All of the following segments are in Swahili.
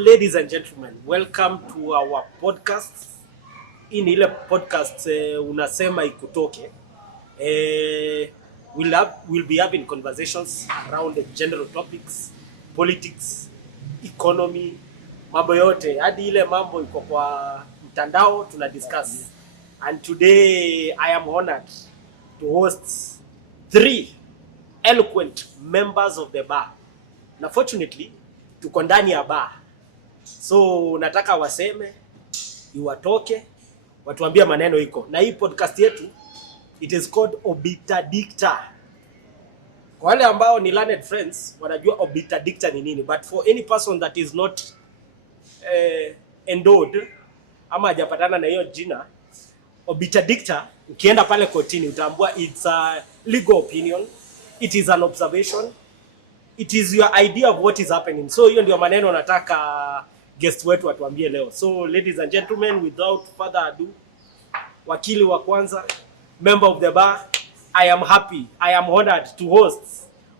Ladies and gentlemen, welcome to our podcast. In ile podcast unasema Ikutoke. We'll be having conversations around the general topics, politics, economy, mambo yote. Hadi ile mambo iko kwa mtandao tuna discuss. And today I am honored to host 3 eloquent members of the bar. Na fortunately tuko ndani ya bar. So nataka waseme, iwatoke, watuambia maneno iko. Na hii podcast yetu, it is called Obiter Dicta-A. Kwa wale ambao ni learned friends, wanajua Obiter Dicta-A ni nini. But for any person that is not endowed, ama hajapatana na hiyo jina, Obiter Dicta-A, ukienda pale kotini, utaambua it's a legal opinion, it is an observation, it is your idea of what is happening. So hiyo ndio maneno nataka guest wetu watuambie leo. So ladies and gentlemen, without further ado, wakili wa kwanza, member of the bar, I am happy, I am honored to host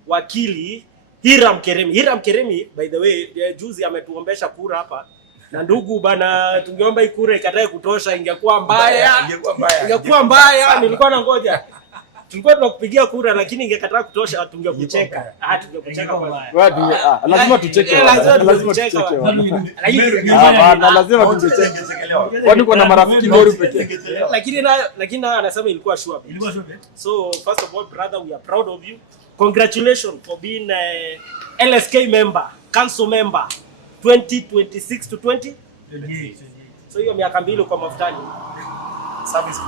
wakili Hiram Keremi. Hiram Keremi, by the way, juzi ametuombesha kura hapa. Na ndugu bana, tungeomba hii kura ikatae kutosha, ingekuwa mbaya. Ingekuwa mbaya, nilikuwa na ngoja. Tulikuwa tunakupigia kura lakini ingekataa kutosha, tungekucheka. Tungekucheka kwa. Lazima tucheke. Lazima tucheke. Lazima tucheke. Kwani kuna marafiki bora pekee. Lakini anasema ilikuwa sure. So first of all, brother, we are proud of you. Congratulations for being a LSK member, council member 2026 to 20. So hiyo miaka mbili kwa mafutani. Service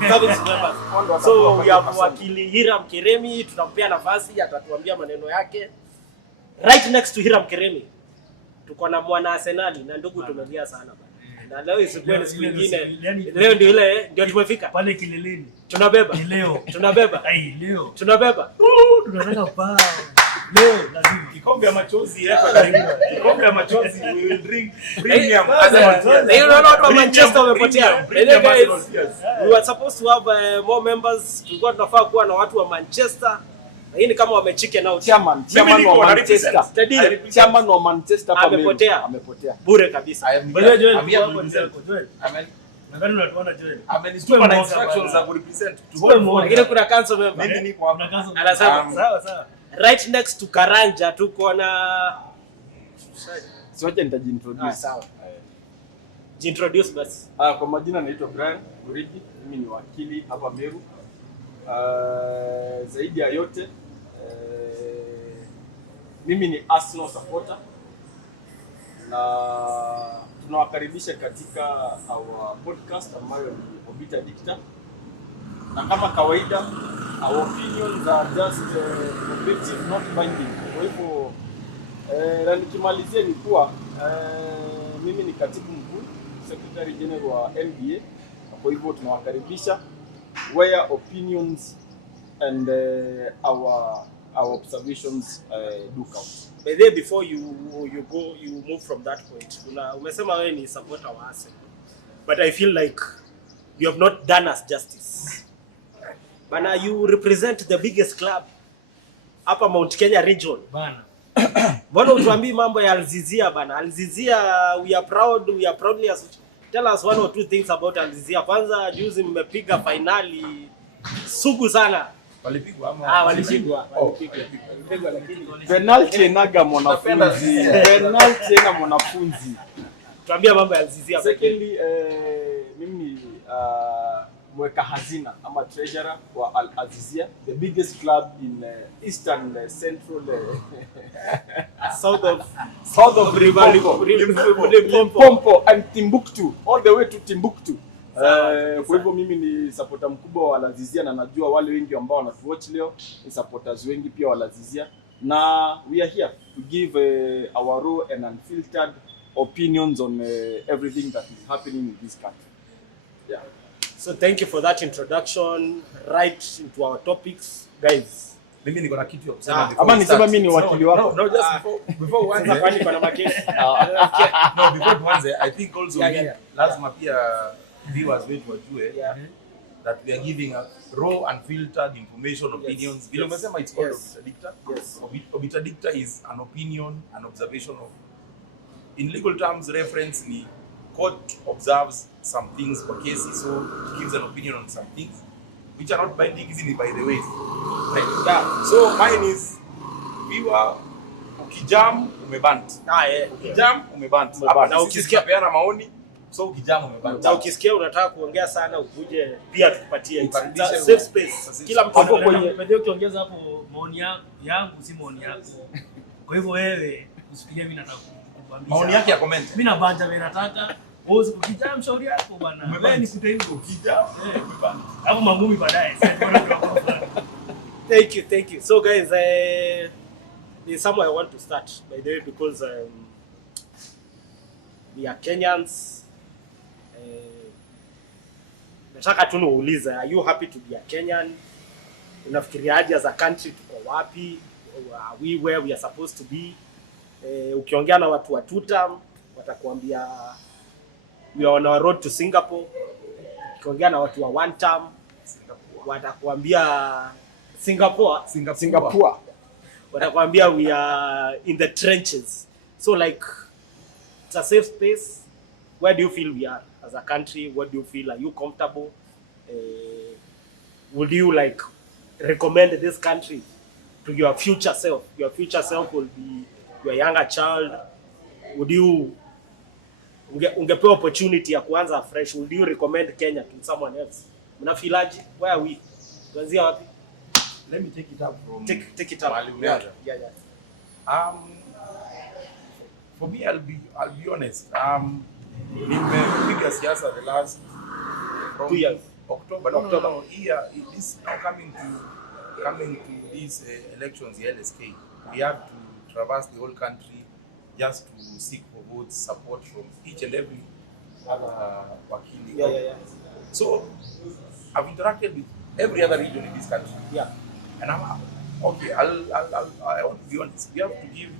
members. So we have wakili Hiram Keremi, tunampea nafasi atatuambia maneno yake. Right next to Hiram Keremi tuko na mwana Arsenal na ndugu tumelia sana bana. Na leo isikuwe siku nyingine. Leo ndio tumefika Pale kileleni. Tunabeba. Leo. Tunabeba. Leo. Tunabeba. Tunataka pao. Leo lazima kikombe ya machozi yako karibu. Kikombe ya machozi we will drink premium. Leo na watu wa Manchester wamepotea. We were supposed to have more members. Tulikuwa tunafaa kuwa na watu wa Manchester. Lakini kama wamechicken out. Chairman wa Manchester. Chairman wa Manchester amepotea. Bure kabisa. Nadhani unatuona Joel. Amenistua na instructions za ku represent. Lakini kuna council member. Mimi niko hapa. Anasema sawa. Right next to Karanja tuko na Siwache nitajiintroduce. Sawa. Jintroduce basi. Kwa majina naitwa Brian Gurigi, mimi ni wakili hapa Meru. Zaidi ya yote mimi ni Arsenal supporter. Na tunawakaribisha katika our podcast ambayo ni Obiter Dicta-A. Na kama kawaida, our opinions are just objective, not binding. Kwa hivyo na nikimalizia ni kuwa mimi ni katibu mkuu, secretary general wa NBA. Kwa hivyo tunawakaribisha where opinions and our observations do count. By the way, before you move from that point, umesema wewe ni supporter wa Arsenal. But I feel like you have not done us justice. Bana, you represent the biggest club hapa Mount Kenya region. Bana. Mbona utuambii mambo ya Al-Zizia bana? Al-Zizia, we are proudly tell us one or two things about Al-Zizia. Kwanza juzi mmepiga finali sugu sana. Walipigwa ama walipigwa lakini penalty inaga mwanafunzi. Penalty ina mwanafunzi. Tuambia mambo ya Al-Zizia. Secondly, mimi mweka hazina ama treasurer wa Al-Azizia, the biggest club in eastern central south of Limpopo and Timbuktu, all the way to Timbuktu. Kwa hivyo mimi ni supporter mkubwa wa Al-Azizia na najua wale wengi ambao wanatuwatch leo ni supporters wengi pia wa Al-Azizia, na we are here to give our raw and unfiltered opinions on everything that is happening in this country. Yeah. So thank you for that introduction. Right into our topics, guys. Mimi niko na kitu ya kusema. Ama nisema mimi ni wakili wako. No, just before one. Kwani kuna makesi. No, before one, I think also lazima pia viewers wetu wajue that we are giving a raw and filtered information, opinions. Vile umesema it's called Obiter Dicta-A. Yes. Obiter Dicta-A is an opinion, an observation of in legal terms, reference ni court observes some things for cases, so it gives an opinion on some things which are not binding easily, by the way. Right? Yeah. So mine is viewer ukijam umebant. Ukijam umebant. Na ukisikia peana maoni, so ukijam umebant. Na ukisikia unataka kuongea sana ukuje pia tukupatie safe space. Kila mtu hapo kwenye ukiongeza hapo maoni yangu si maoni yako. Kwa hivyo wewe usifikirie mimi nataka kukuambia. Maoni yake ya comment. Mimi na banja mimi nataka wewe ukijam shauri yako bwana. Wewe ni kutaini ukijam. Hapo mangumi baadaye. Thank you. So guys, there's somewhere I want to start, by the way, because we are Kenyans. Nataka tu niulize, are you happy to be a Kenyan? Unafikiriaje as a country tuko wapi? Are we where we are supposed to be? Ukiongea na watu wa two-term, watakuambia we are on our road to Singapore. Ukiongea na watu wa one-term, watakuambia Singapore. Watakwambia we are in the trenches. So like, it's a safe space. Where do you feel we are as a country? What do you feel? Are you comfortable? Would you like recommend this country to your future self? Your future self will be your younger child. Would you ungepewa opportunity ya kuanza fresh? Would you recommend Kenya to someone else? Unafilaje? Where are we? Tuanzia wapi? Let me take it up from take it up. Yeah. For me, I'll be honest. Previous years are the last 2 years. October. No. Here, this now coming to these elections, the LSK, we have to traverse the whole country just to seek for votes, support from each and every other wakili. Yeah. So I've interacted with every other region in this country. Yeah. And I want to be honest. We have to give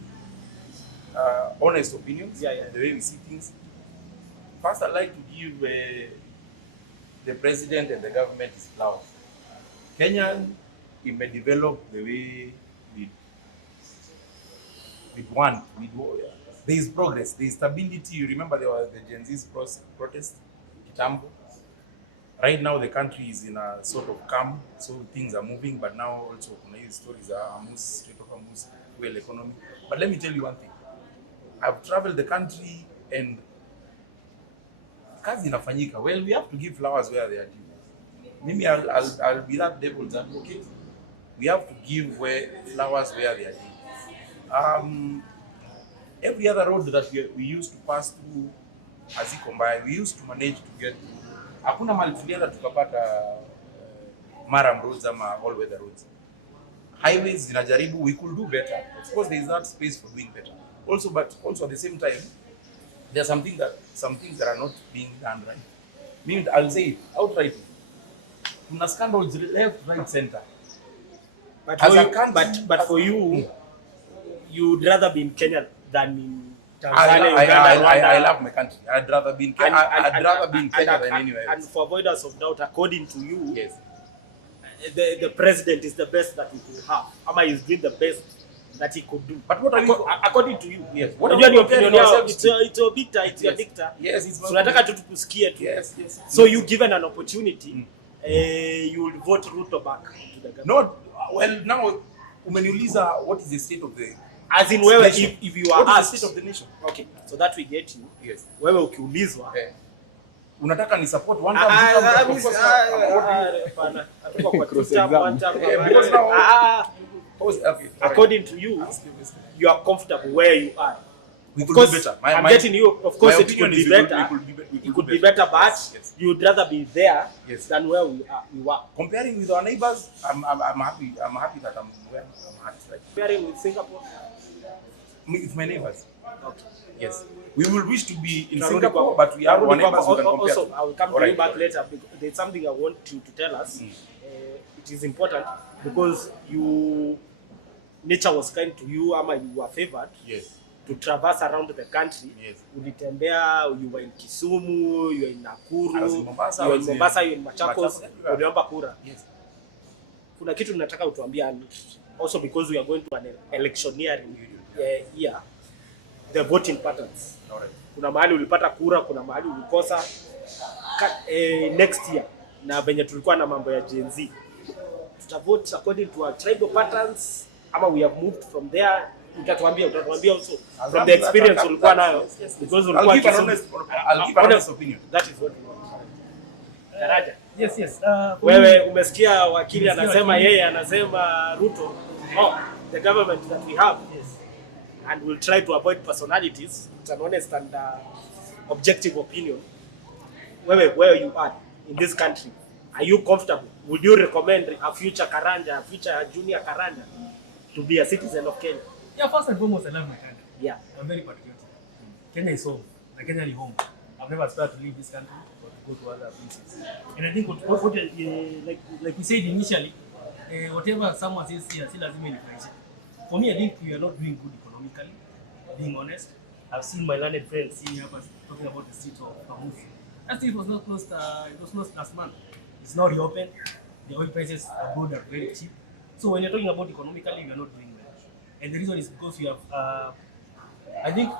honest opinions, the way we see things. First, I'd like to give the president and the government his flowers. Kenya, it may develop the way we want. There is progress, there is stability. You remember there was the Gen Z's protest, Kitambo. Right now, the country is in a sort of calm, so things are moving. But now also, these stories are straight off fuel economy. But let me tell you one thing. I've traveled the country and kazi inafanyika. Well, we have to give flowers where they are due. Maybe I'll be that devil's advocate. We have to give flowers where they are due. Every other road that we used to pass through as Ikombaya, we used to manage to get to. Hakuna mali tulienda tukapata maram roads ama all weather roads. Highways zinajaribu, we could do better. Of course, there is that space for doing better. But also at the same time, there are some things that are not being done right. Meaning, I'll say it outright. Kuna scandals left, right, center. But for you, you'd rather be in Kenya than in Tanzania. I love my country. I'd rather be in Kenya. I'd rather be in Kenya than anywhere else. And for avoidance of doubt, according to you, yes, the president is the best that we could have. Ama is doing the best that he could do. But what are you according to you? Yes. What are your opinion? It's Obiter, it's your dicta. Yes, it's. So nataka tu tukusikie tu. Yes. So you given an opportunity, you will vote Ruto back to the government. No, well now umeniuliza what is the state of the. As in wewe if you are asked the state of the nation. Okay, so that we get you. Yes. Wewe ukiulizwa unataka ni support one time. According to you, you are comfortable where you are. We could be better. I'm getting you. Of course, it could be better. It could be better, but you would rather be there than where we were. Comparing with our neighbors, I'm happy. I'm happy that I'm where I'm at. Right? Comparing with Singapore, with my neighbors. Okay. Yes. We will wish to be in Singapore, but we have one neighbors we can compare. Also, I will come to you back later because there's something I want you to tell us. It is important because nature was kind to you, ama you were favored. Yes. To traverse around the country. Yes. Ulitembea, you were in Kisumu, you were in Nakuru, in Mombasa, you were in Mombasa, you were in Machakos, uliomba kura. Yes. Kuna kitu nataka utuambia also because we are going to an electioneering year. the voting patterns. Alright. Kuna mahali ulipata kura, kuna mahali ulikosa. Next year na venye tulikuwa na mambo ya Gen Z, tutavote according to our tribal patterns ama we have moved from there. Utatuambia also from the experience ulikuwa nayo, because ulikuwa I'll give an honest opinion. That is what we want. Daraja. Yes. Wewe umesikia wakili anasema yeye anasema Ruto, the government that we have, and we'll try to avoid personalities. It's an honest and objective opinion. Where you are in this country, are you comfortable? Would you recommend a future Karanja, a future junior Karanja to be a citizen of Kenya? Yeah, first and foremost, I love my country. Yeah. I'm very patriotic. Kenya is home. Like Kenya is home. I've never started to leave this country or to go to other places. And I think like we said initially, whatever someone says here, still has many prices. For me, I think we are not doing good economically, being honest. I've seen my learned friends here talking about the street of Kamusi. That street was not closed, it was closed last month. It's now reopened. The oil prices abroad are very cheap. So when you're talking about economically, we are not doing well. And the reason is because we have, I think,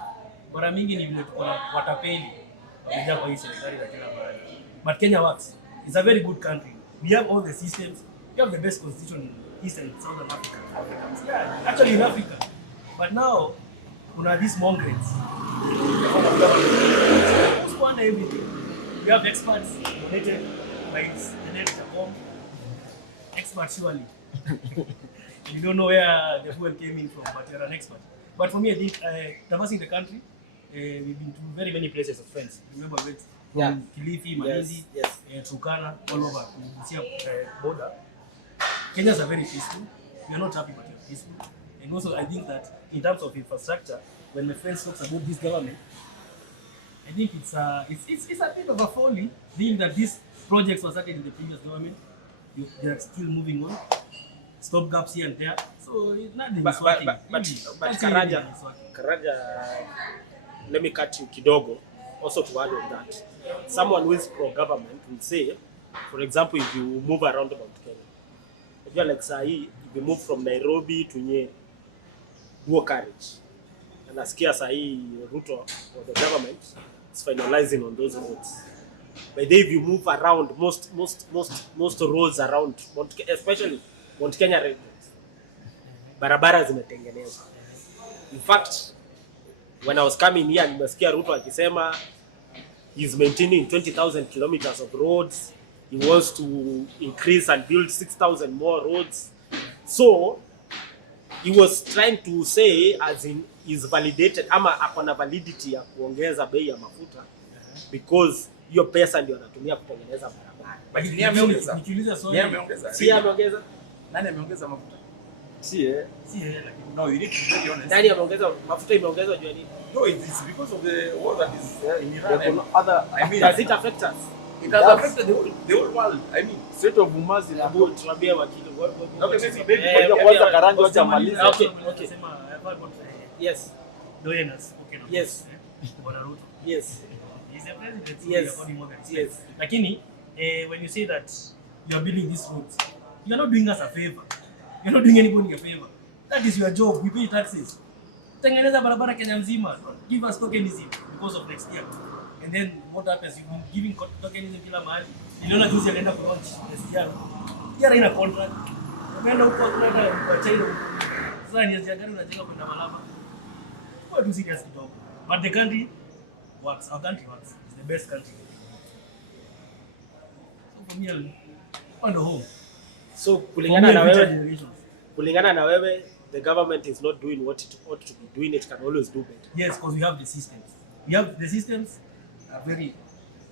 mara mingi ni vile tuko na watapeli wamejaa kwa hii serikali za kila mahali. But Kenya works. It's a very good country. We have all the systems. We have the best constitution in East and Southern Africa. Yeah, actually in Africa. But now, kuna these mongrels. Who squander everything? We have experts donated by the next home. Experts surely. You don't know where the fuel came in from, but you're an expert. But for me, I think traversing the country, we've been to very many places as friends. Remember, from Kilifi, Malindi, Turkana, all over the border. Kenyans are very peaceful. We are not happy, but we are peaceful. And also, I think that in terms of infrastructure, when my friends talk about this government, I think it's a bit of a folly, being that these projects were started in the previous government. They are still moving on. Stop gaps here and there. So nothing is working. But Karaja, let me cut you kidogo. Also to add on that, someone who is pro-government will say, for example, if you move around Mount Kenya, if you're like Sahi, if you move from Nairobi to Nyeri, dual carriage. And nasikia Sahi Ruto or the government is finalizing on those roads. By the way, if you move around most roads around, especially Mount Kenya regions, barabara zimetengenezwa. In fact, when I was coming here, nimesikia Ruto akisema he's maintaining 20,000 kilometers of roads. He wants to increase and build 6,000 more roads. So he was trying to say, as in, is validated ama akona validity ya kuongeza bei ya mafuta because hiyo pesa ndio anatumia kutengeneza barabara. But ni ameongeza. Nikiuliza swali. Ni ameongeza. Si ameongeza? Nani ameongeza mafuta? Si lakini. No, you need to be very honest. Nani ameongeza mafuta? Imeongezwa juu ya nini? No, it's because of the war that is in Iran. And other, I mean, Does it affect us? it has affected the whole world. I mean, state of Humas in Hebu tuambie wakili. okay, maybe kwanza Karanja wacha maliza. Okay. Yes. Yes. Yes. He's the president. Yes. Yes. Lakini when you say that you are building these roads, you are not doing us a favor. You are not doing anybody a favor. That is your job. We pay taxes. Tengeneza barabara Kenya nzima. Give us tokenism because of next year. And then what happens? You've been giving tokenism kila mahali. Niliona juzi alienda ku launch SGR. Yara ina contract. Unaenda huko kwa China. Sasa ni SGR gani unajenga kwenda Malaba? What do serious kidogo. But the country works. Our country works. It's the best country. So for me, I'm on the home. So kulingana na wewe, the government is not doing what it ought to be doing. It can always do better. Yes, because we have the systems. We have the systems are very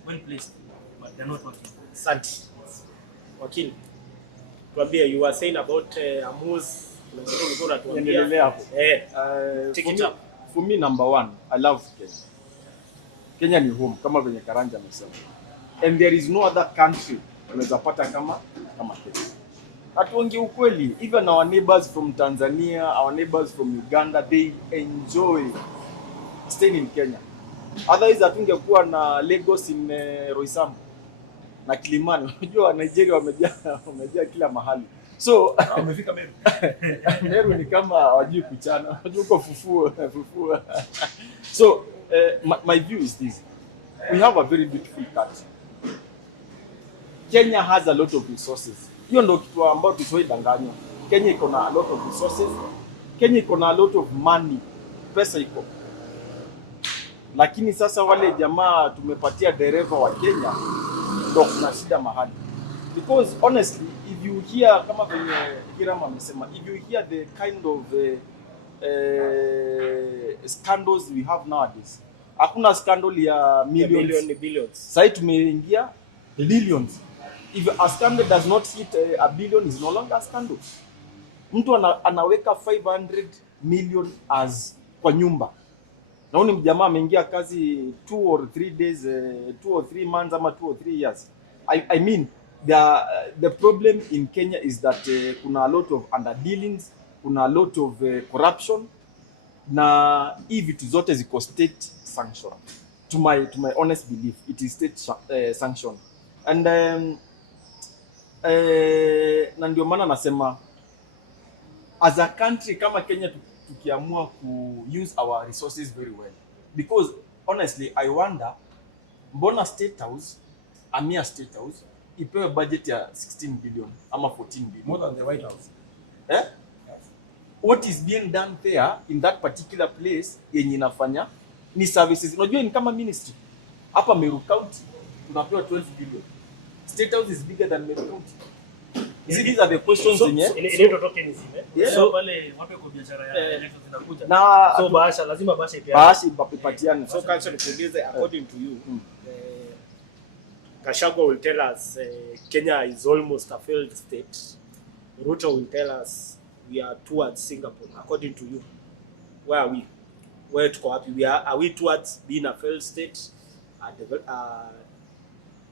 well placed, but they're not working. Asante. Wakili, tuambie, you were saying about Amus. Niendelea hapo. For me, number one, I love Kenya. Kenya ni home, kama venye Karanja amesema. And there is no other country unaweza pata kama Kenya. Hatuonge ukweli, even our neighbors from Tanzania, our neighbors from Uganda, they enjoy staying in Kenya. Otherwise hatungekuwa na Lagos in Roysambu na Kilimani. Unajua Nigeria wamejaa kila mahali. So Umefika Meru. Meru ni kama wajui kuchana, wajui uko fufua. So my view is this. We have a very beautiful country. Kenya has a lot of resources. Hiyo ndio kitu ambacho tusiwaidanganywa. Kenya iko na a lot of resources. Kenya iko na a lot of money. Pesa iko. Lakini sasa wale jamaa tumepatia dereva wa Kenya ndio kuna shida mahali. Because honestly, if you hear kama venye Kiram amesema, if you hear the kind of scandals we have nowadays, hakuna scandal ya billions. Sasa tumeingia billions. If a scandal does not hit a billion, is no longer a scandal. Mtu anaweka 500 million as kwa nyumba. Naoni mjamaa ameingia kazi 2 or 3 days, 2 or 3 months ama 2 or 3 years. I mean, the problem in Kenya is that kuna a lot of underdealings, kuna a lot of corruption, na hii vitu zote ziko state sanctioned. To my honest belief, it is state sanctioned. And na ndio maana nasema as a country kama Kenya tukiamua ku use our resources very well, because honestly I wonder mbona State House, Amia State House ipewe budget ya 16 billion ama 14 billion More than the White House. Yes. What is being done there in that particular place yenye inafanya ni services. Unajua ni kama ministry hapa Meru County tunapewa 12 billion. State House is bigger than Meru County. These are the questions yenye Ikutoke ni zime. Yeah. So wale wape kwa biashara ya elections zinakuja. Na So bahasha lazima bahasha ipeane. bahasha ipatiane. So council nikuulize, according to you, Gachagua will tell us Kenya is almost a failed state. Ruto will tell us we are towards Singapore. According to you, where are we? Where tuko wapi? Are we towards being a failed state, a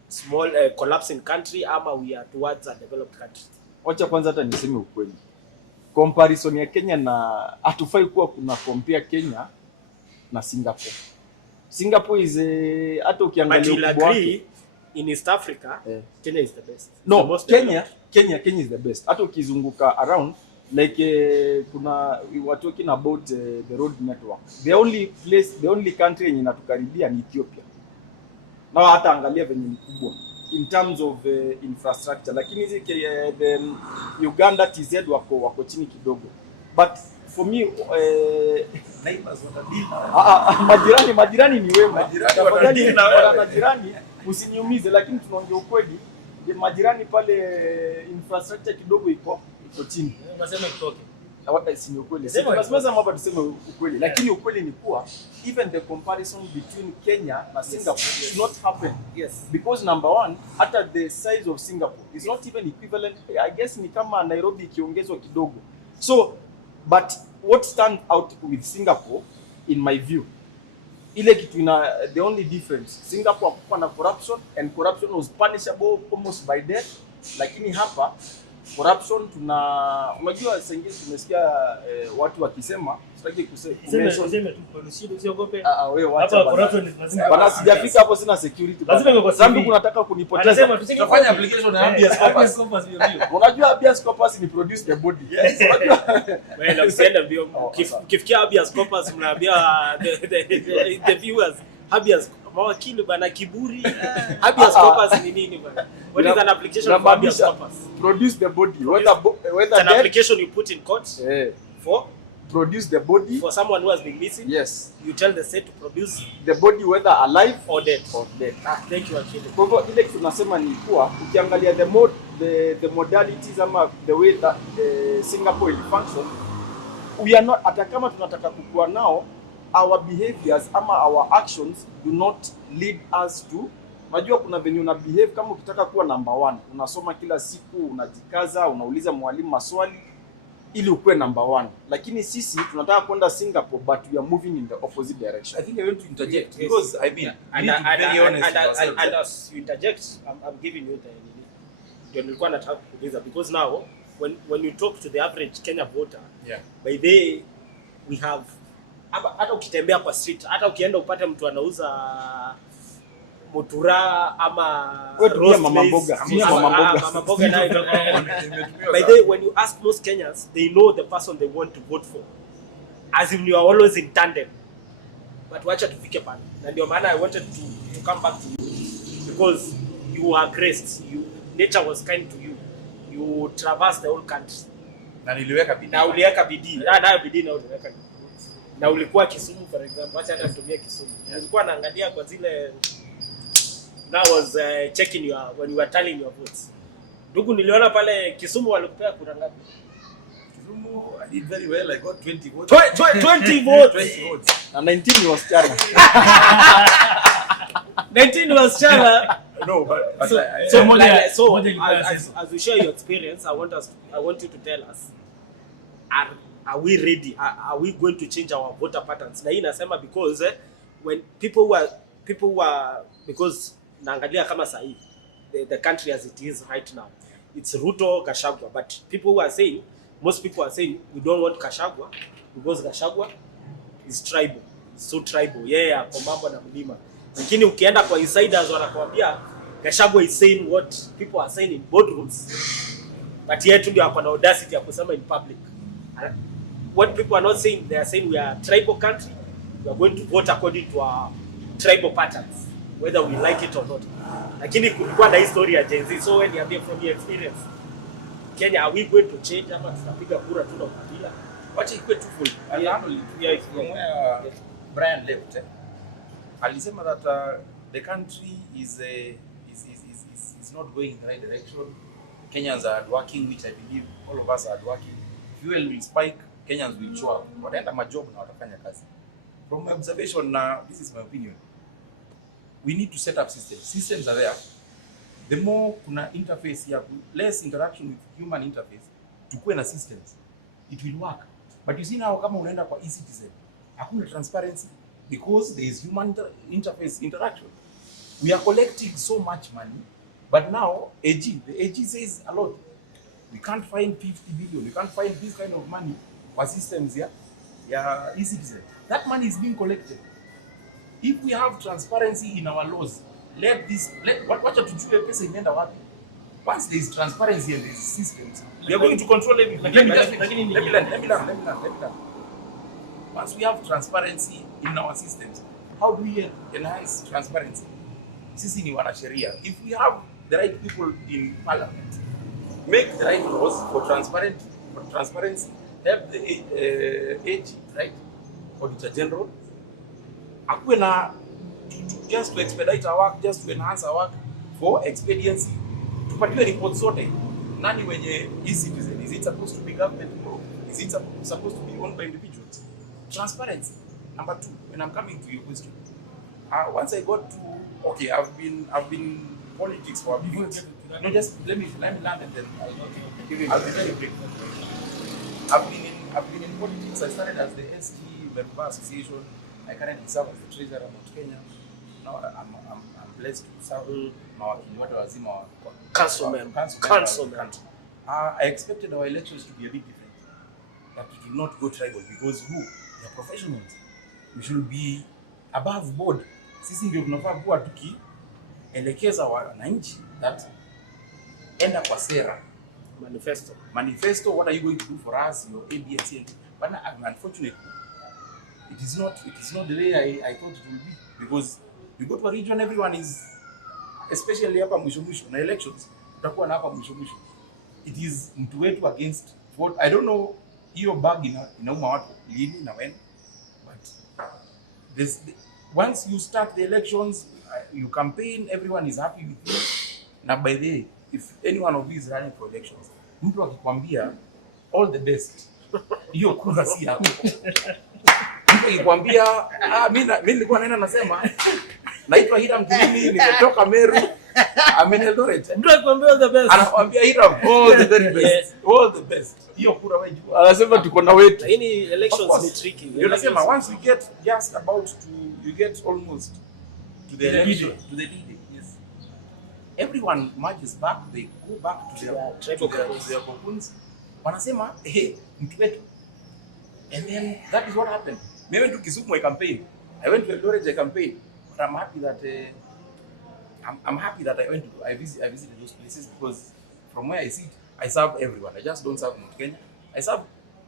small collapsing country, ama we are towards a developed country? Wacha kwanza hata niseme ukweli. Comparison ya Kenya na hatufai kuwa kuna compare Kenya na Singapore. Singapore is hata ukiangalia ukubwa wake in East Africa, Kenya is the best. No, Kenya is the best. Hata ukizunguka around like kuna we were talking about the road network. The only country yenye inatukaribia ni Ethiopia. Na hata angalia venye ni kubwa in terms of infrastructure, lakini hizi the Uganda TZ wako chini kidogo. But for me Neighbors majirani ni wema. Majirani usiniumize, lakini tunaongea ukweli, majirani pale infrastructure kidogo iko chini. Unasema Ikutoke. Si ni ukweli. Tunasema hapa tuseme ukweli, lakini ukweli ni kuwa even the comparison between Kenya na Singapore should not happen. Yes. Because number one, hata the size of Singapore is not even equivalent. I guess ni kama Nairobi ikiongezwa kidogo. So, but what stands out with Singapore in my view, ile kitu the only difference, Singapore hakuwa na corruption and corruption was punishable almost by death, lakini hapa corruption unajua sengine tumesikia watu wakisema sitaki kusema tu polisi usiogope. Wewe wacha hapa corruption lazima bana, sijafika hapo, sina security lazima iko kwa sababu kunataka kunipoteza. Tutafanya application ya habeas corpus hiyo. Unajua habeas corpus ni produce the body. Unajua wewe usiende mbio, ukifikia habeas corpus mnaambia the viewers habeas mawakili bana kiburi. Habeas corpus ni nini bana? What is an application of habeas corpus? Produce the body, whether an application you put in court for produce the body for someone who has been missing. Yes, you tell the state to produce the body whether alive or dead. Thank you actually. Kwa hivyo ile tunasema ni kuwa ukiangalia the modalities ama the way that Singapore will function, we are not, hata kama tunataka kukua nao, our behaviors ama our actions do not lead us to. Unajua kuna venye una behave kama ukitaka kuwa number 1, unasoma kila siku, unajikaza, unauliza mwalimu maswali ili ukue number 1. Lakini sisi tunataka kwenda Singapore, but we are moving in the opposite direction. I think I want to interject because I mean, and as you interject, I'm giving you the ndio nilikuwa nataka kuuliza, because now when you talk to the average Kenya voter, by the we have hata ukitembea kwa street, hata ukienda upate mtu anauza mutura ama Wewe tumia roast mama maize. mboga. Tumia Mama mboga. mama mboga nayo. By the way, when you ask most Kenyans, they know the person they want to vote for, as if you are always in tandem. But wacha tufike pale, na ndio maana I wanted to come back to you because you are graced, nature was kind to you, you traversed the whole country Na niliweka bidii. na uliweka bidii, na bidii na uliweka na ulikuwa Kisumu for example, acha hata nitumie Kisumu. Nilikuwa naangalia kwa zile, now was checking when you were tallying your votes. Ndugu, niliona pale Kisumu walikupea kura ngapi? Kisumu, I did very well. I got 20 votes. 20 votes. 20 votes. Na 19 ni wasichana. 19 was Chala. No, but So as we share your experience, I want you to tell us, are we ready? Are we going to change our voter patterns? Na hii nasema because when people were because naangalia kama sahi the country as it is right now, it's Ruto, Gachagua, but most people are saying we don't want Gachagua because Gachagua is tribal, so tribal, kwa mambo na mlima. Lakini ukienda kwa insiders wanakuambia Gachagua is saying what people are saying in boardrooms, but yet ndio wako na audacity ya kusema in public. What people are not saying, they are saying we are a tribal country, we are going to vote according to our tribal patterns, whether we like it or not. Lakini kulikuwa na history ya Gen Z, so when you are from your experience, Kenya, are we going to change ama tutapiga kura tu na ukabila? Wacha ikuwe twofold. From where Brian left, alisema that the country is not going in the right direction. Kenyans are hardworking, which I believe all of us are hardworking. Fuel will spike, Kenyans will show up. Wataenda majob na watafanya kazi. From my observation, this is my opinion, we need to set up systems. Systems are there. The more kuna interface ya less interaction with human interface, tukue na systems, it will work. But you see now, kama unaenda kwa e-citizen, hakuna transparency because there is human interface interaction. We are collecting so much money, but now the AG says a lot. We can't find 50 billion. We can't find this kind of money for systems here. Yeah, e-citizen. That money is being collected. If we have transparency in our laws, wacha tujue pesa imeenda wapi. Once there is transparency and there is systems, we are going to control everything. Let me learn. Once we have transparency in our systems, how do we enhance transparency? Sisi ni wanasheria. If we have the right people in parliament, make the right laws for transparency, help the AG, right? Auditor General, akuwe na just to expedite our work, just to enhance our work for expediency. Tupatiwe reports zote. Nani wenye e-citizen? Is it supposed to be government or is it supposed to be owned by individuals? Transparency. Number two, when I'm coming to your question, once I got to I've been politics for a bit. No, just let me learn and then I'll be very brief. I've been in politics. I started as the ST Member Association. I currently serve as the treasurer of Mount Kenya. Now I'm blessed to serve mawakili wote wazima wa councilmen. I expected our elections to be a bit different. That it will not go tribal because we are professionals. We should be above board. Sisi ndio tunafaa kuwa tukielekeza wananchi that enda kwa sera. Manifesto, what are you going to do for us, your ABS? But unfortunately, it is not the way I thought it would be, because you go to a region, everyone is, especially hapa mwisho na elections, utakuwa na hapa mwisho. It is mtu wetu against what I don't know, hiyo bag inauma watu lini na when, but once you start the elections, you campaign, everyone is happy with you. Now by the way, if any one of you is running for elections, mtu akikwambia all the best, hiyo kura si yako. Mtu akikwambia mimi nilikuwa naenda nasema naitwa Hiram Kilimi, nimetoka Meru, Eldoret. Mtu akikwambia all the best, anakwambia Hiram all the very best. Yes. All the best. Hiyo kura wewe jua. Anasema tuko na wetu. Hii elections ni tricky. You nasema once you get just about to, you get almost to the election, to the lead. Everyone marches back, they go back to their cocoons. Wanasema, mtu wetu. And then that is what happened. I went to Kisumu, I campaign. I went to Eldoret, I campaign. But I'm happy that I'm happy that I visited those places because from where I sit, I serve everyone. I just don't serve Mount Kenya. I serve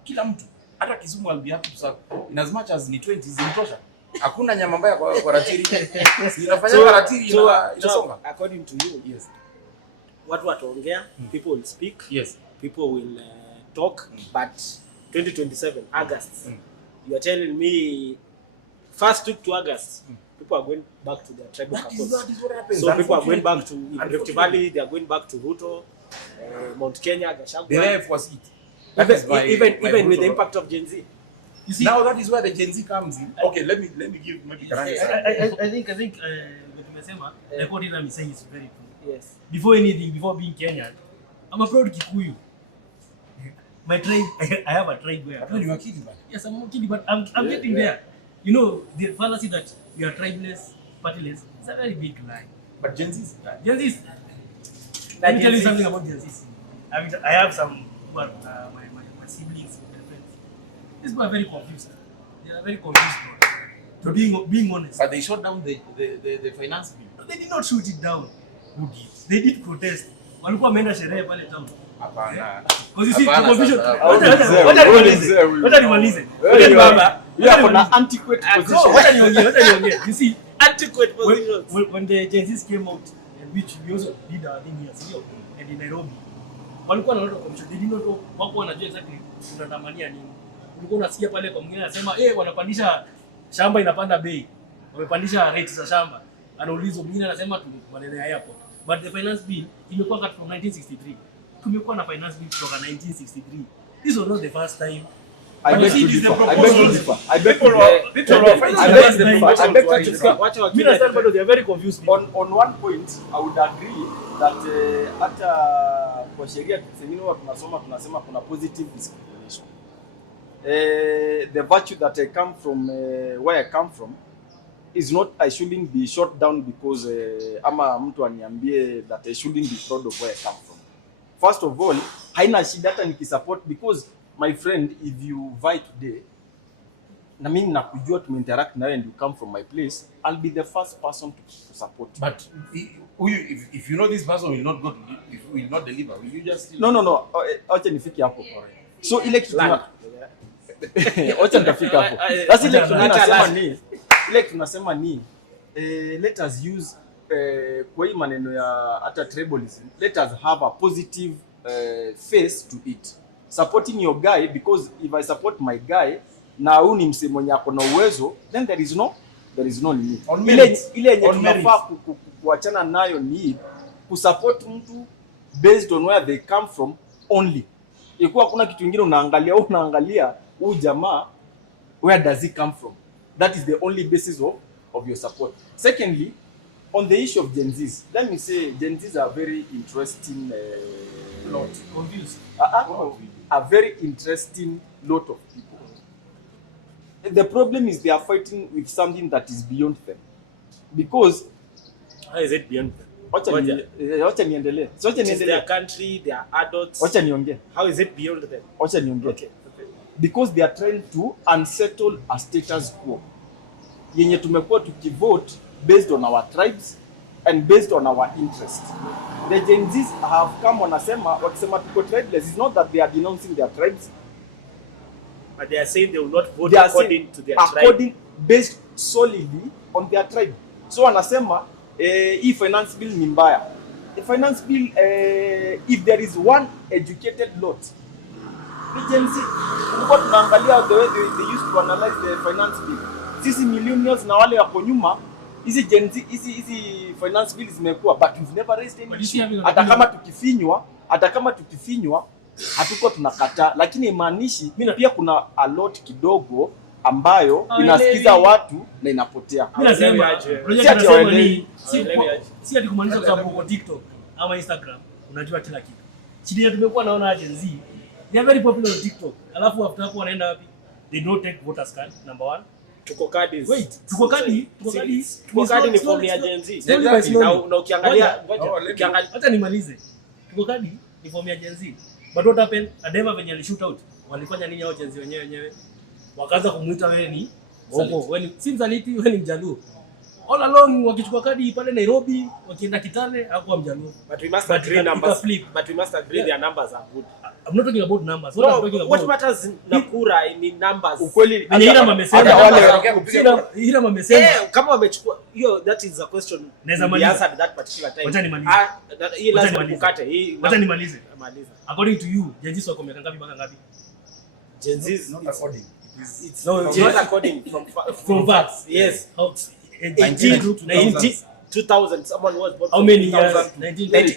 kila mtu. Hata Kisumu I'll be happy to serve. In as much as ni 20 zinitosha. Hakuna nyama mbaya kwa ratiri. Inafanya ratiri inasonga. According to you, yes. Watu wataongea, people will speak. Yes. People will talk, but 2027 August. You are telling me first week to August. People are going back to their tribal couples. That is what happens. So people are going back to Rift Valley, they are going back to Ruto, Mount Kenya, Gachagua. The ref was it. Even with the impact of Gen Z. You see, now that is where the Gen Z comes in. Okay, let me give maybe I think what tumesema like what I'm saying is very true. Yes. Before anything, before being Kenyan, I'm a proud Kikuyu. My tribe, I have a tribe where. No, you are kidding, man. Yes, I'm kidding, but I'm getting there. You know, the fallacy that we are tribeless, partyless, it's a very big lie. But Gen Z. Gen Z. Let me tell you something about Gen Z. I have some my siblings, my friends. These people are very confused. They are very confused. To being honest. But they shut down the finance bill. They did not shoot it down. Who did? They did protest. Walikuwa wameenda sherehe pale town. Hapana. Because you see the confusion. What nimalize? Baba, yeah, kuna antiquate position. What niongee? You see, Antiquate positions. when the Gen Zs came out, and which we also did our thing here, Sio, and in Nairobi, walikuwa na lot of confusion. They did not know wako wanajua exactly tunatamania nini. Ulikuwa unasikia pale kwa mwingine anasema wanapandisha shamba inapanda bei. Wamepandisha rates za shamba. Anaulizwa mwingine anasema tu maneno ya airport. But the finance bill imekuwa from 1963. Tumekuwa na finance bill kutoka 1963. This was not the first time. I beg to differ. They are very confused. On one point, I would agree that hata kwa sheria zingine tunasema kuna positive discrimination. The virtue that I come from, where I come from, is not, I shouldn't be shot down because ama mtu aniambie that I shouldn't be proud of where I come from. First of all, haina shida hata nikisupport because my friend, if you vie today, na mimi nakujua tumeinteract nawe and you come from my place, I'll be the first person to support you. But if you know this person will not go to, if will not deliver, will you just still... No. Acha nifike hapo. So ile kitu acha nitafika hapo. Basi ile tunasema ni let us use kwa hii maneno ya hata tribalism, let us have a positive face to it. Supporting your guy, because if I support my guy na huyu ni msemo mwenye ako na uwezo, then there is no limit. Ile yenye tunafaa kuachana nayo ni kusupport mtu based on where they come from only. Ikuwa kuna kitu kingine unaangalia huyu jamaa, where does he come from? That is the only basis of your support. Secondly, on the issue of Gen Zs, let me say Gen Zs are very interesting lot. Confused. A very interesting lot of people. The problem is they are fighting with something that is beyond them. Because how is it beyond them? Wacha niendelee. It's their country, they are adults. Wacha niongee. How is it beyond them? Wacha niongee. Okay. Because they are trying to unsettle a status quo. Yenye tumekuwa tukivote based on our tribes and based on our interest. The Gen Zs have come wakisema tuko tribeless. It's not that they are denouncing their tribes, but they are saying they will not vote according to their tribe. Based solely on their tribe. So wanasema hii finance bill ni mbaya. The finance bill, if there is one educated lot, the Gen Z, tulikuwa tunaangalia the way they used to analyze the finance bill. Sisi millennials na wale wako nyuma, hizi Gen Z, hizi finance bills zimekuwa, but we've never raised any issue. Hata kama tukifinywa hatuko tunakataa, lakini imaanishi pia kuna a lot kidogo ambayo inasikiza watu na inapotea. Mimi nasema si ati kumaanisha kwa sababu kwa TikTok ama Instagram unajua kila kitu. Chini tumekuwa naona Gen Z, they are very popular on TikTok. Alafu after hapo wanaenda wapi? They don't take voters card, number one. Tuko kadi. Wait, tuko kadi ni form ya Gen Z. Na ukiangalia hata nimalize. Tuko kadi ni form ya Gen Z. But what happened? Adema venye ali shoot out. Walifanya nini hao Gen Z wenyewe? Wakaanza kumuita wewe ni Ogo, wewe si mzaliti, wewe ni Mjaluo. all along wakichukua kadi pale Nairobi wakienda Kitale hakuwa Mjaluo. But we must agree numbers. But we must agree their numbers are good. I'm not talking about numbers. What matters na kura ni numbers. Ukweli Hata wale Hira wamesema kama wamechukua hiyo, that is a question. We answered that particular time. Wacha nimalize. Hii lazima ukate. Hii wacha nimalize. Maliza. According to you, Gen Z wako miaka ngapi mpaka ngapi? Gen Z Not according. it's not according from facts. Yes. 2000 someone was born. How many years?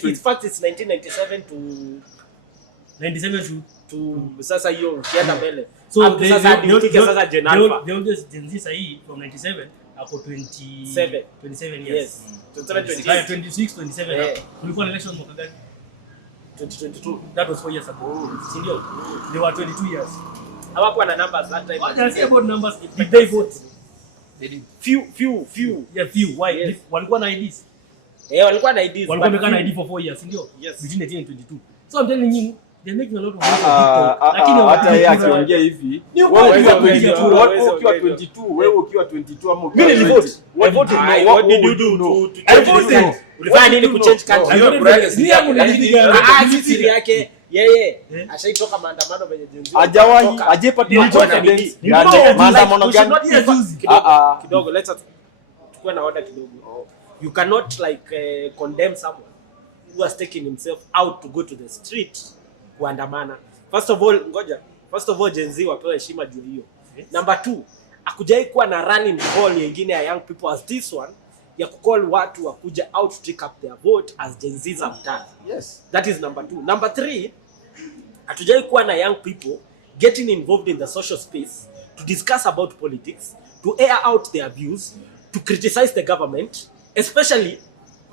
In fact it's 1997 to 97 to sasa hiyo ukienda mbele. So sasa sasa Gen Alpha. The oldest Gen Z sahi from 97 ako 27 years. 26 27. Kulikuwa election mwaka gani? 2022. That was 4 years ago. Sindio? They were 22 years. Hawakuwa na numbers that time. What does about numbers? Did they vote? They did. Few. Yeah, few. Why? Yes. Walikuwa na IDs. Walikuwa na IDs. Walikuwa wameka na ID for 4 years, sindio? Yes. Between 18 and 22. So I'm telling you, they're making a lot of money. Lakini hata yeye akiongea hivi, wewe ukiwa 22, wewe ukiwa 22 ama ukiwa mimi nilivote. What did you do? I voted. Ulifanya nini ku change country? Sisi yake yeye ashaitoka maandamano venye Gen Z. Hajawahi ajepata confidence. Maandamano gani? Kidogo let's tukue na order kidogo. You cannot like condemn someone who has taken himself out to go to the street kuandamana. First of all Gen Z wapewe heshima juu hiyo. Number 2, akujai kuwa na running call nyingine ya young people as this one ya kucall watu wakuja out to take up their vote as Gen Z's have done. Yes. That is number 2. Number 3, atujai kuwa na young people getting involved in the social space to discuss about politics, to air out their views, to criticize the government, especially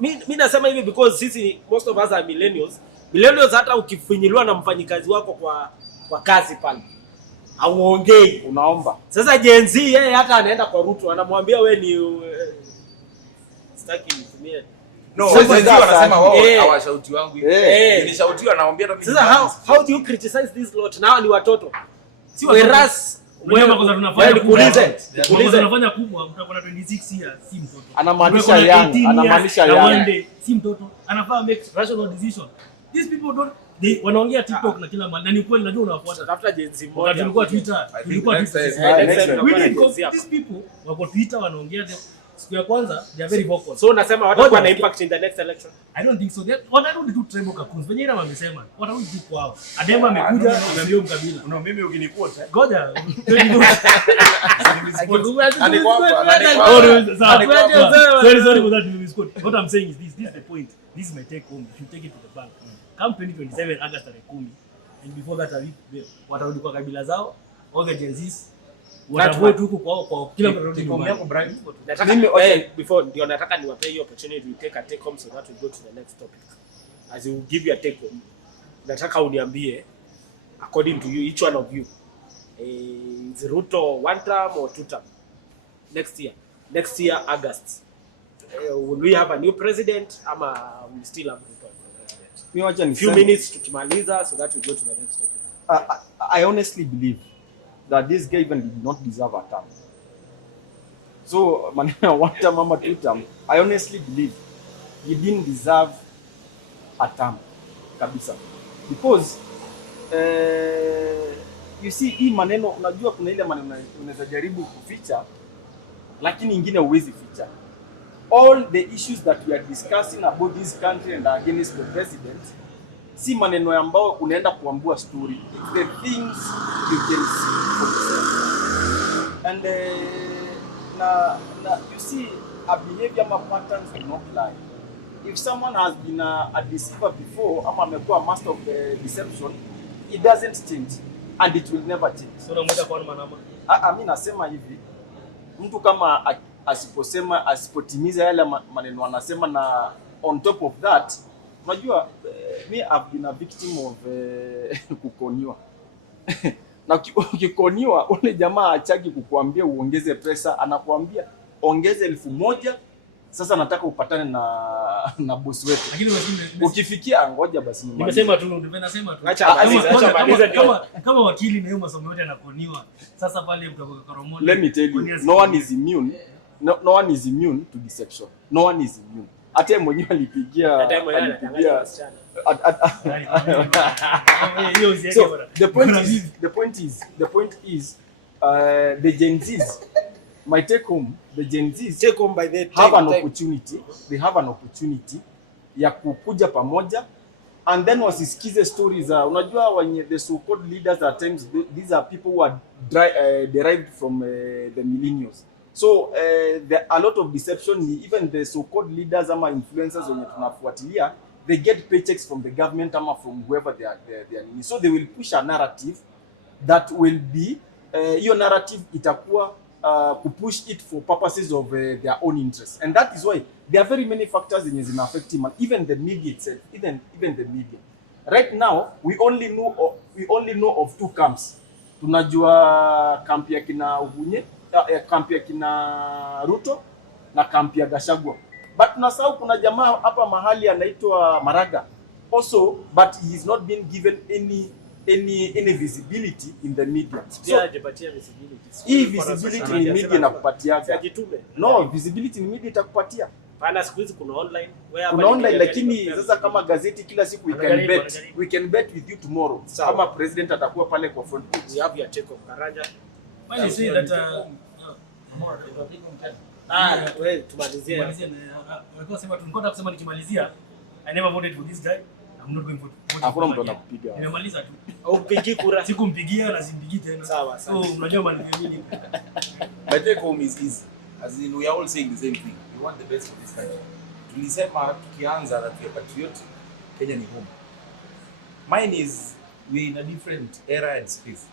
mi nasema hivi because sisi most of us are millennials. Millennials hata ukifinyiliwa na mfanyikazi wako kwa kazi pale hauongei, unaomba. Sasa Gen Z yeye hata anaenda kwa Ruto anamwambia we ni sitaki nitumie. No, sasa wanasema wao hawashauti wangu hivi. Nilishautiwa naambia ndo mimi. Sasa how do you criticize this lot? Nao ni watoto. Si whereas wewe kwanza tunafanya tunafanya kubwa mtakuwa na 26 years si mtoto. Anamaanisha young, anamaanisha young. Si mtoto. Anafaa make rational decision. These people don't wanaongea TikTok na kila mahali. Na ni kweli najua unawafuata. Tafuta Gen Z moja. Tulikuwa Twitter. These people wako Twitter wanaongea siku ya kwanza they are very vocal. So unasema watakuwa na impact in the next election? I don't think so. Wanarudi tu tribal cartoons. Venye ina wamesema watarudi tu kwao. Adema amekuja ameambia Mkabila. No, mimi ukinipota. Ngoja. Sorry for that misquote. What I'm saying is this is the point. This is my take home. If you take it to the bank. Come 2027 August 10 and before that watarudi kwa kabila zao. All the Gen Zs watavote huko kwa kila mtu anarudi nyumbani. Before ndio nataka niwape hiyo opportunity to take a take home so that we go to the next topic. As you give your take home, nataka uniambie according to you, each one of you, is Ruto 1 term or 2 term next year August? Will we have a new president ama we still have Ruto as president? Mimi wacha ni few minutes tukimaliza so that we go to the next topic. I honestly believe that this guy even did not deserve a term. So, maneno 1 term ama 2 term, I honestly believe he didn't deserve a term kabisa. Because you see hii maneno, unajua kuna ile maneno unaweza jaribu kuficha lakini nyingine huwezi ficha. All the issues that we are discussing about this country and against the president, si maneno ambao unaenda kuambua story. It's the things you can see for yourself. And you see, a behavior patterns do not lie. If someone has been a deceiver before, ama amekuwa master of deception, it doesn't change and it will never change. So unamwita kwa manama? Mimi nasema hivi, mtu kama asipotimiza yale maneno anasema, na on top of that, unajua me have been a victim of kukoniwa. Na ukikoniwa ule jamaa achaki kukuambia uongeze pesa, anakuambia ongeze 1000, sasa nataka upatane na boss wetu. Lakini ukifikia ngoja basi nimesema tu nimesema tu. Acha maliza kama wakili na hiyo masomo yote anakoniwa. Sasa pale mtakoka Koromoni. Let me tell you, no one is immune no one is immune to deception. No one is immune. Hata yeye mwenyewe alipigia so the point is the Gen Zs, my take home, the Gen Zs take home by the have an opportunity. They have an opportunity ya kukuja pamoja and then wasisikize stories unajua when the so called leaders at times these are people who are derived from the millennials. So there are a lot of deception. Even the so called leaders ama influencers wenye tunafuatilia, they get paychecks from the government ama from whoever they are. So they will push a narrative that will be your narrative itakuwa push it for purposes of their own interests, and that is why there are very many factors in zina affect him, even the media itself, even the media right now. We only know of two camps. Tunajua kampi ya kina Ubunye, kampi ya kina Ruto na kampi ya Gachagua, but tunasahau kuna jamaa hapa mahali anaitwa Maraga also, but he is not being given any visibility in the media. So hajapatia visibility. Hii visibility ni media inakupatia. No, visibility ni media itakupatia. Pana siku hizi kuna online. Kuna online, lakini sasa kama gazeti kila siku we can bet with you tomorrow. Kama president atakuwa pale kwa front page. We have your check of Karanja. When you say that wewe tumalizie. Walikuwa sema tunataka kusema nikimalizia, I never voted for this guy. I'm not going for hakuna mtu anakupiga. Nimemaliza tu. Upigi kura. Sikumpigia na simpigi tena. Sawa. So unajua maneno nini? My take home is easy. As in, we are all saying the same thing. We want the best for this country. Tulisema tukianza that we are patriotic, Kenya ni home. Mine is we're in a different era and space.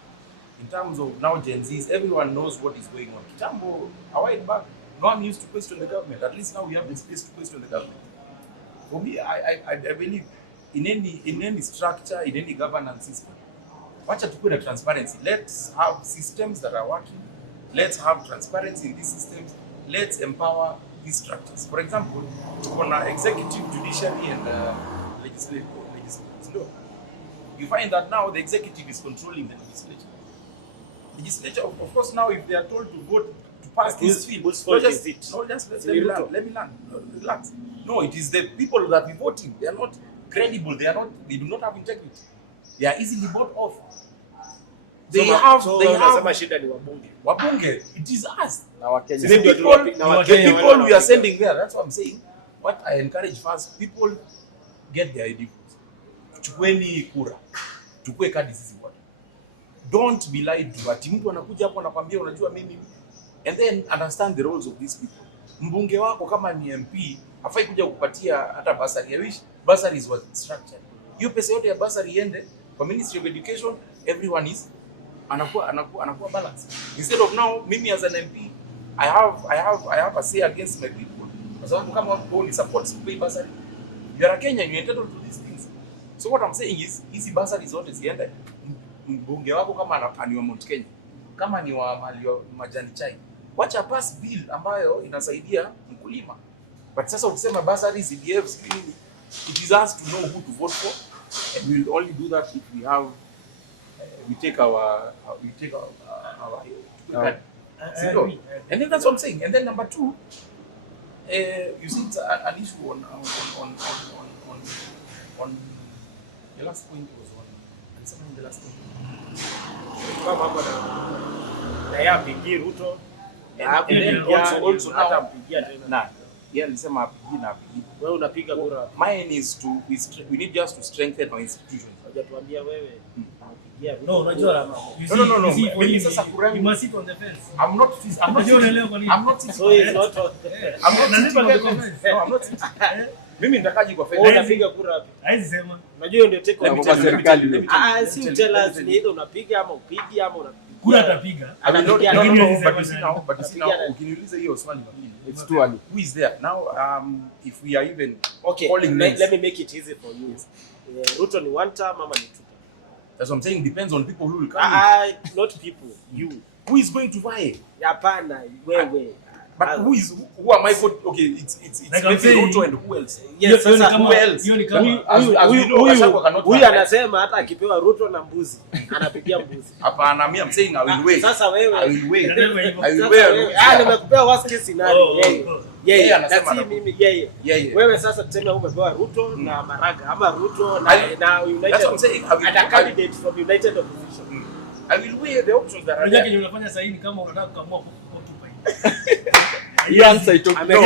In terms of now Gen Zs, everyone knows what is going on. Kitambo, a while back, no one used to question the government. At least now we have the space to question the government. For me, I believe in any structure, in any governance system, wacha tukue na transparency. Let's have systems that are working. Let's have transparency in these systems. Let's empower these structures. For example, on our executive, judiciary, and legislative. You find that now the executive is controlling the legislature. Legislature, of course, now if they are told to vote to pass this bill, let me learn. Relax. No, it is the people that we voting. They are not credible. They do not have integrity. They are easily bought off. They have shida ni wabunge. Wabunge, it is us. The people we are sending there. That's what I'm saying. What I encourage first, people get their ID. Chukueni kura. Chukue kadi sisi wote. Don't be lied to. Ati mtu anakuja hapo anakuambia unajua mimi, and then understand the roles of these people. Mbunge wako kama ni MP hafai kuja kupatia hata basari. I wish basaries was structured. Hiyo pesa yote ya basari iende kwa Ministry of Education, everyone is anakuwa balance. Instead of now mimi as an MP I have a say against my people. Kwa sababu kama wao ni support pay basari. You are a Kenyan, you entitled to these things. So what I'm saying is hizi basaries zote ziende. Mbunge wako kama ni wa Mount Kenya, kama ni wa majani chai, wacha pass bill ambayo inasaidia mkulima. But sasa ukisema basaries CDFs, it is us to know who to vote for, and we will only do that if we have we take our and then that's what I'm saying. And then number two, you see it's an issue on the last point was on the last point. Kama hapo na ya pigi Ruto also hata mpigia tena na yeye alisema apigi na apigi. Wewe unapiga kura. Mine is we need just to strengthen our institutions. Hujatuambia wewe unapigia Ruto. No, unajua no. Mimi sasa kura you must sit on the fence. I'm not so it's not I'm not mimi nitakaje kwa fence. Unapiga kura wapi? Haizi sema. Unajua ndio take kwa serikali. Si tell us ni either unapiga ama upigi ama unapiga. Kura atapiga. No, but ukiniuliza hiyo swali it's too early. Who is there now? If we are even okay, calling let me make it easy for you. Ruto ni one term ama ni two term? That's what I'm saying. Depends on people who will come. Not people. You. Who is going to buy? Hapana, wewe. But who am I for? Okay, it's Like maybe Ruto and who else? Yes, sasa who else? Huyu anasema hata akipewa Ruto na mbuzi anapigia mbuzi. Hapana, I'm saying I will wait. Sasa wewe I will wait. Nimekupea worst case scenario. Yeye anasema mimi yeye. Wewe sasa tuseme umepewa Ruto na Maraga ama Ruto na United. That's what I'm saying. As a candidate from United Opposition. I will weigh the options that are there. Unafanya sahihi kama unataka kuamua kuoccupy. Yes, I took. Let me tell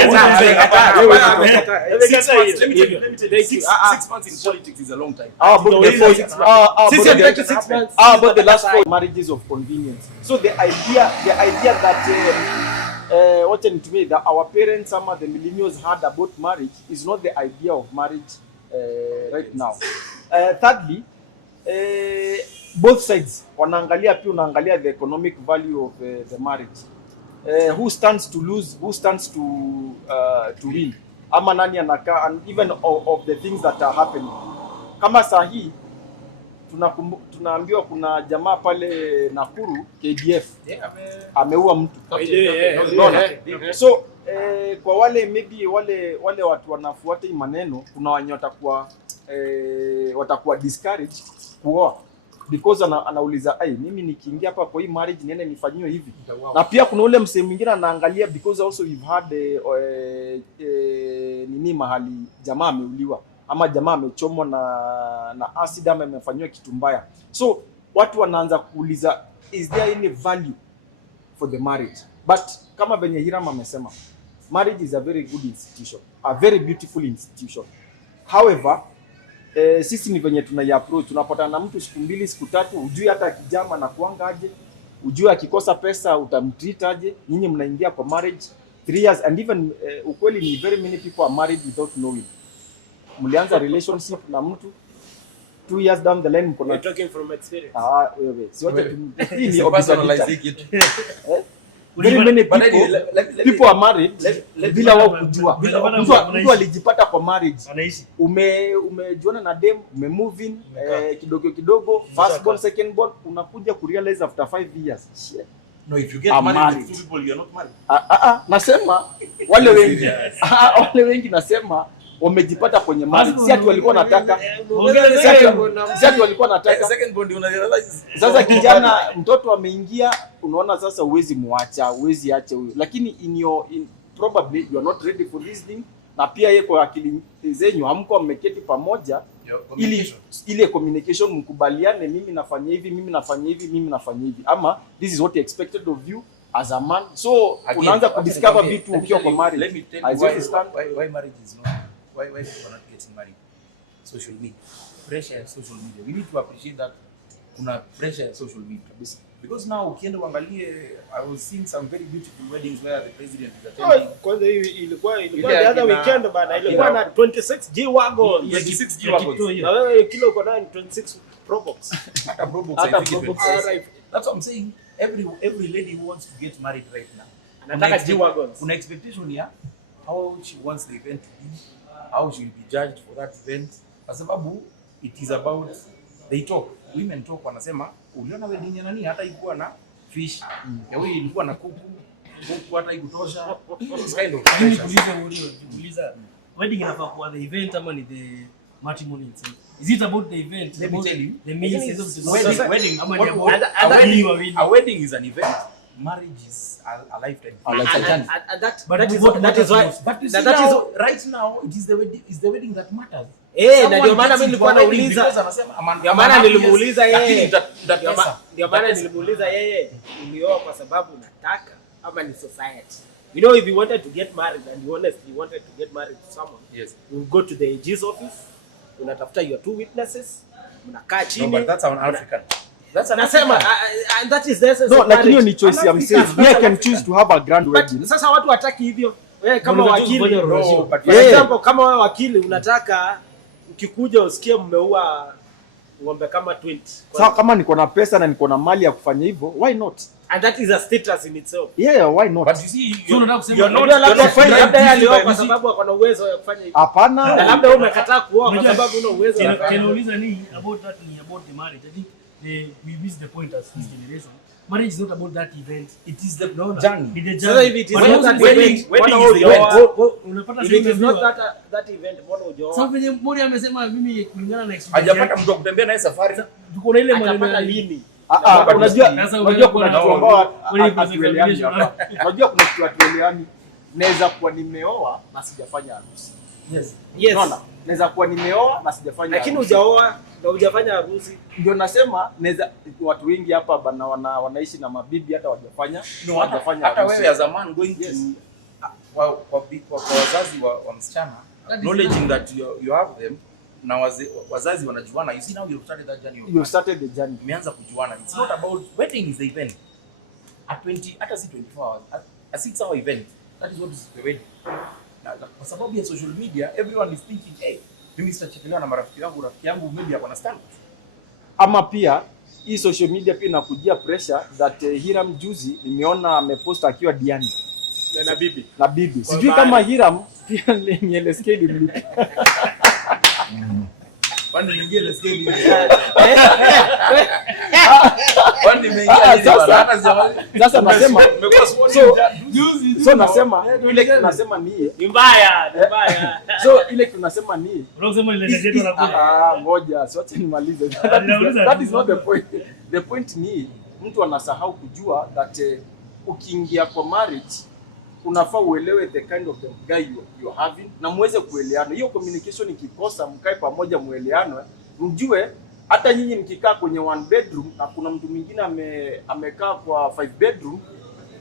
you, 6 months in politics is a long time. About the last 4 marriages of convenience. So the idea that what to me that our parents, some of the millennials had about marriage is not the idea of marriage right now. Thirdly, both sides wanaangalia pia unaangalia the economic value of the marriage. Who stands to lose, who stands to win, ama nani anakaa, and even of the things that are happening. Kama saa hii tunaambiwa kuna jamaa pale Nakuru KDF ameua mtu. So kwa wale maybe wale watu wanafuata hii maneno, kuna wenye watakuwa discouraged kuoa because anauliza mimi nikiingia hapa kwa hii marriage niende nifanyiwe hivi. Na pia kuna ule msemo mwingine anaangalia because also we've had nini mahali jamaa ameuliwa ama jamaa amechomwa na acid ama amefanywa kitu mbaya. So watu wanaanza kuuliza is there any value for the marriage? But kama venye Hiram amesema, marriage is a very good institution, a very beautiful institution. However, sisi ni venye tunaiapproach, tunapata na mtu siku 2 siku 3, ujui hata kijama na kuanga aje, ujui akikosa pesa utamtreat aje. Nyinyi mnaingia kwa marriage 3 years and even ukweli ni very many people are married without knowing. Mlianza relationship na mtu 2 years down the line mko na talking from experience. Wewe si wote hii ni personalizing. Very many people are married bila wao kujua. Mtu alijipata kwa marriage. Umejuana na dem, move in kidogo, first born, second born, unakuja kurealize after 5 years. Shit. No, if you get married with 2 people, you are not married. Nasema wale wengi nasema wamejipata kwenye marriage. Si ati walikuwa nataka. Second bond una realize. Sasa kijana mtoto ameingia, unaona sasa uwezi muacha, uwezi acha huyo. Lakini probably you are not ready for this thing. Na pia yeye kwa akili zenyu hamko mmeketi pamoja ili ile communication mkubaliane, mimi nafanya hivi, mimi nafanya hivi, mimi nafanya hivi, ama this is what is expected of you as a man. So unaanza kudiscover vitu ukiwa kwa marriage. Let me tell you why marriage is not why people are not getting married. Social media, pressure and social media. We need to appreciate that kuna pressure and social media. Because now ukienda uangalie, I was seeing some very beautiful weddings where the president is attending. Kwanza hii ilikuwa the other weekend bana, ilikuwa na 26 G-Wagon. 26 G-Wagon. Na wewe kilo uko na 26 Probox. Hata Probox. That's what I'm saying. Every lady who wants to get married right now, anataka G-Wagons. Kuna expectation ya how she wants the event to be, how she will be judged for that event. Kwa sababu it is about they talk. Women talk, wanasema uliona wedding ya nani hata ilikuwa na fish. Ya wewe ilikuwa na kuku hata ikutosha. Kind of kuuliza wedding inafaa kuwa the event ama ni the matrimony itself? Is it about the event? Let me tell you, the means a wedding is an event. Marriage is a lifetime. That is why right now it is the wedding that matters. Na ndio maana mimi nilikuwa nauliza, ndio maana nilimuuliza yeye ulioa kwa sababu unataka ama ni society? You know, if you wanted to get married and you honestly wanted to get married to someone, yes, you go to the AG's office, unatafuta your 2 witnesses, mnakaa chini. No, but that's an African. That's anasema and that is the essence. No, lakini hiyo ni choice ya msee. I can choose to have a grand wedding. Sasa watu wataki hivyo. Wewe kama wakili, for example, kama wewe wakili unataka ukikuja usikie mmeua ng'ombe kama 20. Sasa kama niko na pesa na niko na mali ya kufanya hivyo, why not? And that is a status in itself. Yeah, why not? But you see, you're not kwa sababu ako na uwezo wa kufanya hivyo. Hapana. Na labda wewe umekataa kuoa kwa sababu una uwezo wa. Nauliza ni about that, ni about the marriage. I think we miss the point as this generation. marriage is not about that event. It is the journey. So if it is But not that wedding event, is mbona the hujaoa? event. Unapata If it is not sasa that event, mbona hujaoa? sasa venye Mori amesema mimi kulingana na experience. Hajapata mtu wa kutembea naye safari. Tuko na ile maneno Atapata ya lini? Unajua kuna kitu ambao Wewe hatuelewani hapa. Unajua kuna kitu hatuelewani. Naweza kuwa nimeoa na sijafanya harusi. Yes. Yes. Unaona? Naweza kuwa nimeoa na sijafanya Lakini harusi. hujaoa na hujafanya harusi. Ndio nasema naweza, watu wengi hapa bana wanaishi na mabibi hata hawajafanya Hata wewe ya zamani going to kwa wazazi wa msichana acknowledging that you have them na wazazi wanajuana. You see now you started that journey. You started the journey. Umeanza kujuana. It's not about wedding is the event. At 20 hata si 24 hours. A 6-hour event. That is what is the wedding. Kwa sababu ya social media everyone is thinking, hey, mimi sitachekelewa na rafiki yangu maybe ako na standard. Ama pia hii social media pia inakujia pressure that Hiram juzi nimeona amepost akiwa Diani na bibi. Sijui kama Hiram pia ni LSK limlipa. Bando nyingine LSK ni. Sasa nasema so nasema ile tunasema ni mbaya. So ile tunasema ni unasema ile ndio nakuja. Ngoja siache nimalize. That is not the point. The point ni mtu anasahau kujua that ukiingia kwa marriage unafaa uelewe the kind of the guy you having na muweze kuelewana. Hiyo communication ikikosa, mkae pamoja muelewane, mjue hata nyinyi mkikaa kwenye 1 bedroom na kuna mtu mwingine amekaa kwa 5 bedroom,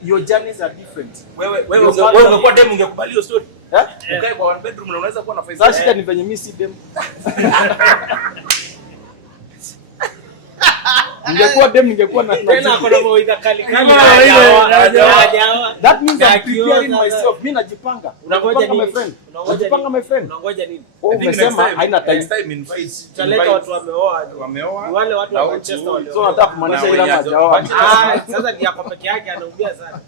your journeys are different. Wewe ungekuwa dem ungekubali hiyo story? Ukae kwa 1 bedroom na unaweza kuwa na 5. Sasa shida ni venye mimi si dem. Ningekuwa dem ningekuwa na Tena kuna moiga kali. That means I'm preparing myself. Mimi najipanga. Unangoja nini? My friend. Unajipanga my friend. Unangoja nini? Umesema haina time. Taleta watu wameoa. Wale watu wa Manchester wale. So nataka kumaanisha ila hajaoa. Sasa ni yako peke yake anaumia sana.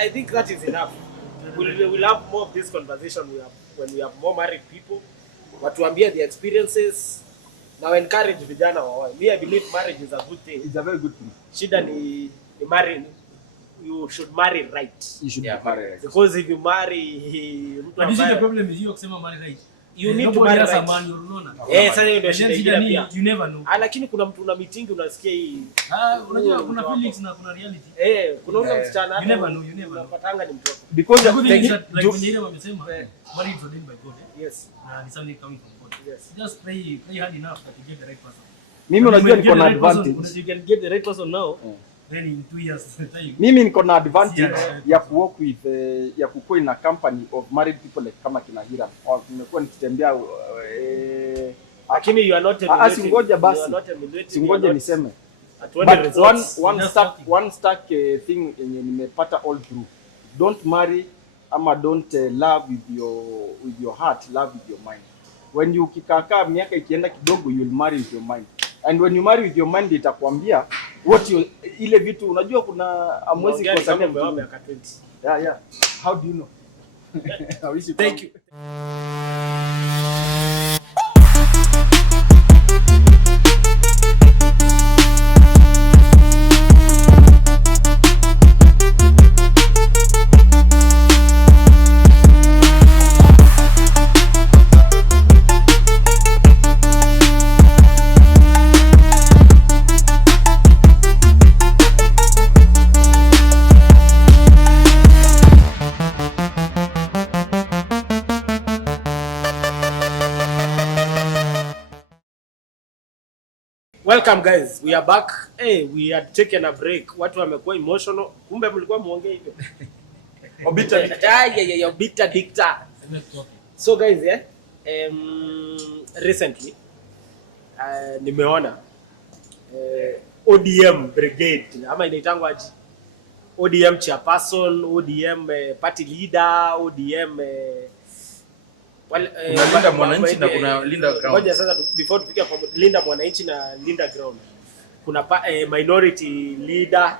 I think that is enough. We'll have more of this conversation when we have more married people. Watuambie the experiences. Now encourage vijana waoe. Me I believe marriage is a good thing. It's a very good thing. Shida ni marry. You should marry right. You should marry right. Because if you marry mtu ambaye the problem is you kusema marry right. You need to marry right. Sasa ndio shida pia. You never know. Lakini kuna mtu una meeting unasikia hii. Unajua kuna feelings na kuna reality. Kuna ule msichana you never know. Unapatanga ni mtu. Because like when wamesema marriage is ordained by God. Yes. It's something coming from God. Yes. Just pray hard enough that you get the right person. Mimi unajua niko na advantage. You can get the right person now. Then in 2 years time. Mimi niko na advantage ya kuwork with ya kukua in a company of married people like kama kina Hiram. Nimekuwa nikitembea lakini you are not a singoja basi. Singoja niseme. But one stuck thing yenye nimepata all through. Don't marry ama don't love with your heart, love with your mind. When you kikakaa miaka ikienda kidogo, you'll marry with your mind. And when you marry with your mind, itakwambia what you ile vitu unajua kuna amwezi kwa sababu ya miaka 20. Yeah. How do you know? I wish you thank you. Welcome guys, we are back. We had taken a break. Watu wamekuwa emotional. Kumbe mlikuwa muongee hivyo. Obiter Dicta-A. So guys, recently nimeona ODM brigade ama inaitangwa aje? ODM chairperson, ODM party leader, ODM Linda Mwananchi na kuna Linda Ground. Ngoja sasa before tufike kwa Linda Mwananchi na Linda Ground. Kuna minority leader.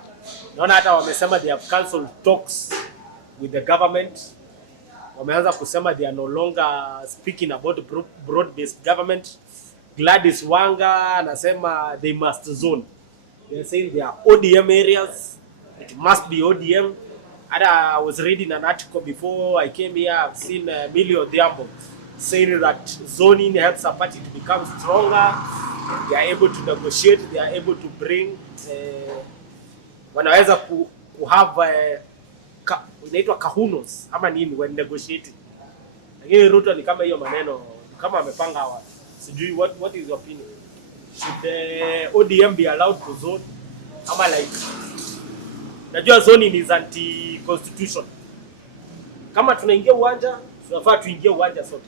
Naona hata wamesema they have cancelled talks with the government. Wameanza kusema they are no longer speaking about broad based government. Gladys Wanga anasema they must zone. They're saying they are ODM areas. It must be ODM. And I was reading an article before I came here. I've seen Emilio Diambo saying that zoning helps a party to become stronger. They are able to negotiate. They are able to bring wanaweza ku have inaitwa kahunos ama nini when negotiating. Lakini Ruto ni kama hiyo maneno kama amepanga hawa. Sijui what is your opinion? Should the ODM be allowed to zone? Ama like najua zoning is anti constitution. Kama tunaingia uwanja, tunafaa tuingie uwanja sote.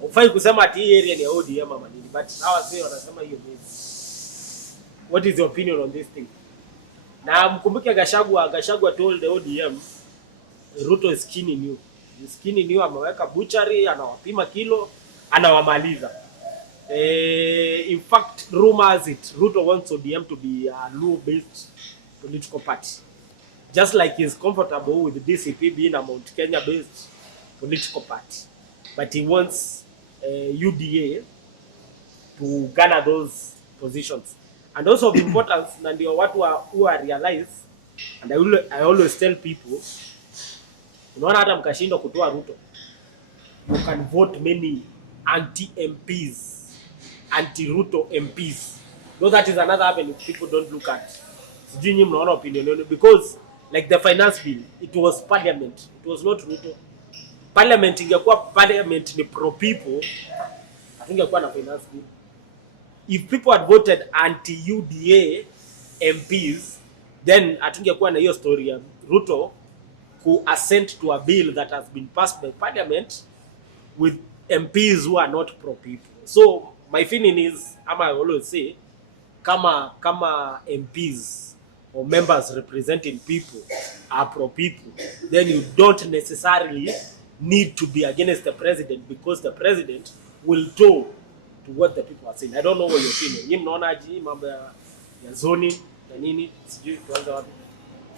Hufai kusema ati hii area ni ODM ama nini, but hawa sio wanasema hiyo mimi. What is your opinion on this thing? Na mkumbuke Gachagua told the ODM Ruto is skinning you. He's skinning you, ameweka butchery, anawapima kilo, anawamaliza. In fact, rumors it Ruto wants ODM to be a Luo-based political party. Just like he's comfortable with DCP being a Mount Kenya-based political party. But he wants UDA to garner those positions. And also of importance, na ndio watu who are realize, and I always tell people, unaona hata mkashindwa kutoa Ruto, you can vote many anti-MPs, anti-Ruto MPs. Though that is another avenue people don't look at. Sijui nyinyi mnaona opinion yenu, because like the finance bill, it was parliament, it was not Ruto. Parliament ingekuwa parliament ni pro people, hatungekuwa na finance bill. If people had voted anti-UDA MPs, then hatungekuwa na hiyo story ya Ruto who assent to a bill that has been passed by parliament with MPs who are not pro people. So my feeling is, I always say, kama MPs or members representing people are pro people, then you don't necessarily need to be against the president, because the president will toe to what the people are saying. I don't know what you're feeling. Nyinyi mnaona aje mambo ya zoning na nini? Sijui tuanza wapi.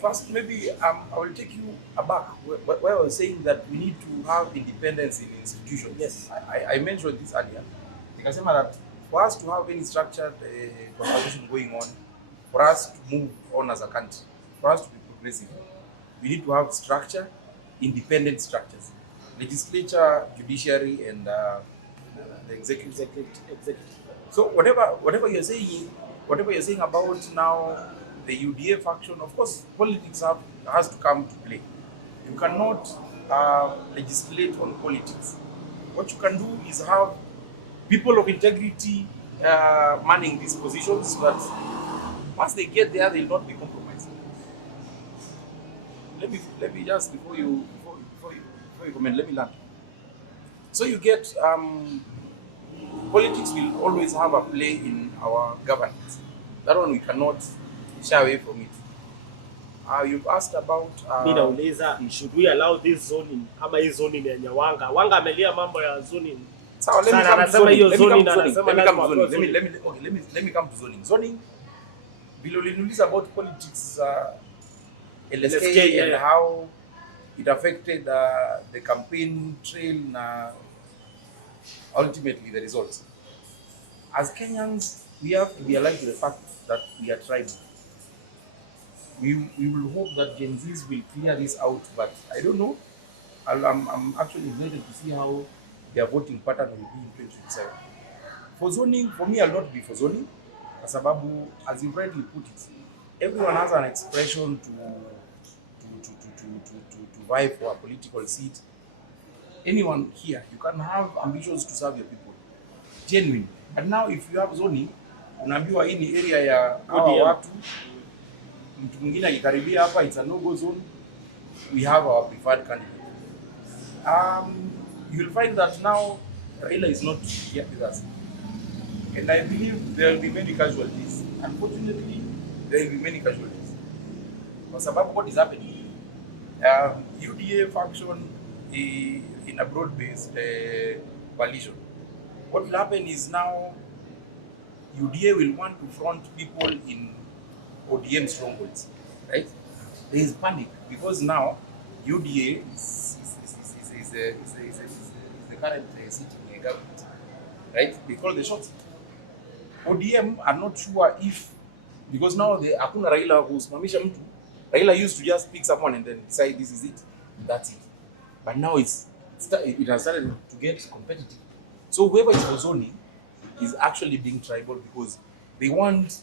First, maybe I will take you aback where I was saying that we need to have independence in institutions. Yes. I mentioned this earlier. Nikasema that for us to have any structured conversation going on, for us to move on as a country, for us to be progressive, we need to have structure, independent structures. Legislature, judiciary, and the executive. So whatever you're saying about now the UDA faction, of course, politics has to come to play. You cannot legislate on politics. What you can do is have people of integrity manning these positions, so that once they get there, they'll not be compromised. Let me just before you comment, let me learn. So you get politics will always have a play in our governance. That one we cannot shy away from it. You've asked about mimi nauliza, should we allow this zoning ama hii zoning ya Wanga? Wanga amelia mambo ya zoning. So let me come to zoning. Let me come to zoning. Zoning, vile uliniuliza about politics, LSK and how it affected the campaign trail na ultimately the results. As Kenyans, we have to be alive to the fact that we are tribal. We will hope that Gen Zs will clear this out, but I don't know. I'm actually excited to see how their voting pattern will be in 2027. For zoning, for me, I'll not be for zoning. Kwa sababu, as you rightly put it, everyone has an expression to vie for a political seat. Anyone here, you can have ambitions to serve your people. Genuine. But now if you have zoning, unaambiwa hii ni area ya hawa watu, mtu mwingine akikaribia hapa, it's a no-go zone. We have our preferred candidate. You'll find that now Raila is not here with us. And I believe there will be many casualties. Unfortunately, there will be many casualties. For sababu, what is happening? UDA faction in a broad-based coalition. What will happen is now UDA will want to front people in ODM strongholds, right? There is panic because now UDA is the current sitting government, right? They call the shots. ODM are not sure if Because now hakuna Raila kusimamisha mtu. Raila used to just pick someone and then decide this is it. That's it. But now it has started to get competitive. So whoever is for zoning is actually being tribal because they want,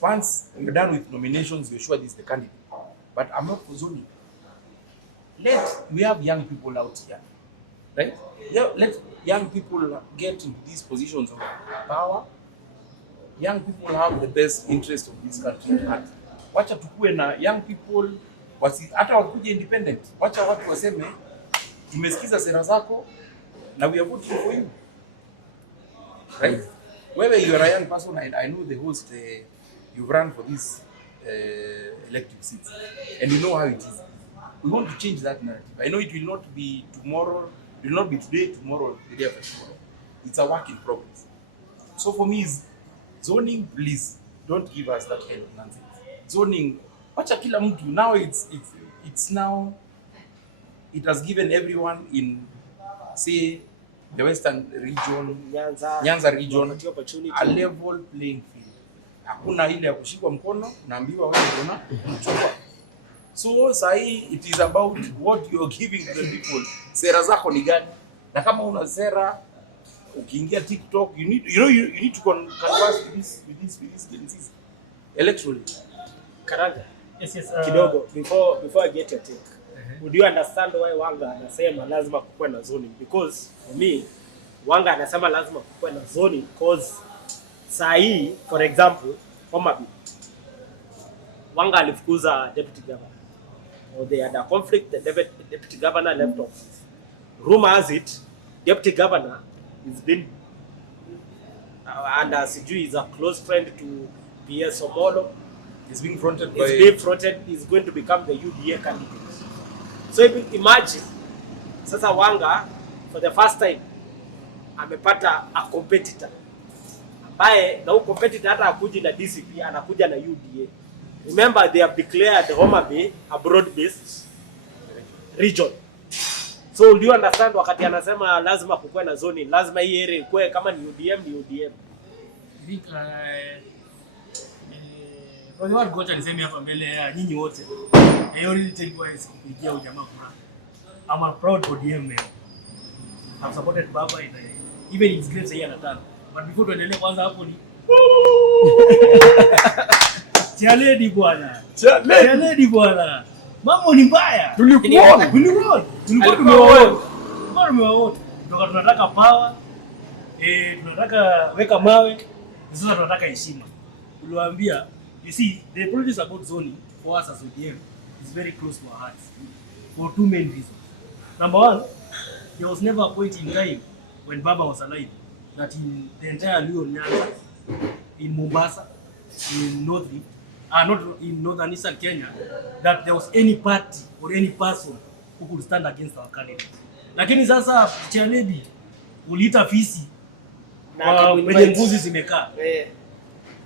once you're done with nominations, you're sure this is the candidate. But I'm not for zoning. We have young people out here, right? Yeah, let young people get into these positions of power. Young people have the best interest of this country at heart. Wacha tukue na young people, hata wakuje independent. Wacha watu waseme, tumesikiza sera zako, na we are voting for you. Right? Whether you are a young person, I know the host, you've run for these elective seats, and you know how it is. We want to change that narrative. I know it will not be tomorrow, it will not be today, tomorrow, the day after tomorrow. It's a work in progress. So for me, zoning, please, don't give us that kind of nonsense. Zoning, wacha kila mtu, now it's now, it has given everyone in, say, the Western region, Nyanza region, a level playing field. Hakuna ile ya kushikwa mkono, naambiwa wewe ndio unachukua. So sahi, it is about what you are giving to the people. Sera zako ni gani? Na kama una sera, ukiingia TikTok, you need to converse with these electorally. Karanga. Yes. Kidogo before I get your take. Would you understand why Wanga anasema lazima kukuwe na zoning? Because for me, Wanga anasema lazima kukuwe na zoning because saa hii, for example, Homabay, Wanga alifukuza deputy governor. Or they had a conflict, the deputy governor left office. Rumor has it, deputy governor has been, and sijui is a close friend to PS Omolo. He's being fronted he's going to become the UDA candidate. So imagine, sasa Wanga, for the first time, amepata a competitor. Ambaye, na huyo competitor hata akuji na DCP, anakuja na UDA. Remember, they have declared Homabay a broad-based region. So, do you understand wakati anasema lazima kukuwe na zoning, lazima hii area ikuwe kama ni UDM, ni UDM. I think, kwa hiyo gocha niseme hapa mbele ya nyinyi wote. I already tell you guys kupigia ujamaa kuna. I'm a proud ODM man. I've supported Baba in even in his grave say anataka. But before tuendelee kwanza hapo ni Chaledi bwana. Chaledi bwana. Mambo ni mbaya. Tulikuona. Tumewaona. Tunataka power. Tunataka weka mawe. Sasa tunataka heshima. Uliwaambia, you see, the politics about zoning for us as ODM is very close to our hearts for two main reasons. Number one, there was never a point in time when Baba was alive that in the entire Luo Nyanza, in Mombasa, in not in northern eastern Kenya, that there was any party or any person who could stand against our candidate. Lakini sasa Chaledi uliita fisi na kwenye mbuzi zimekaa.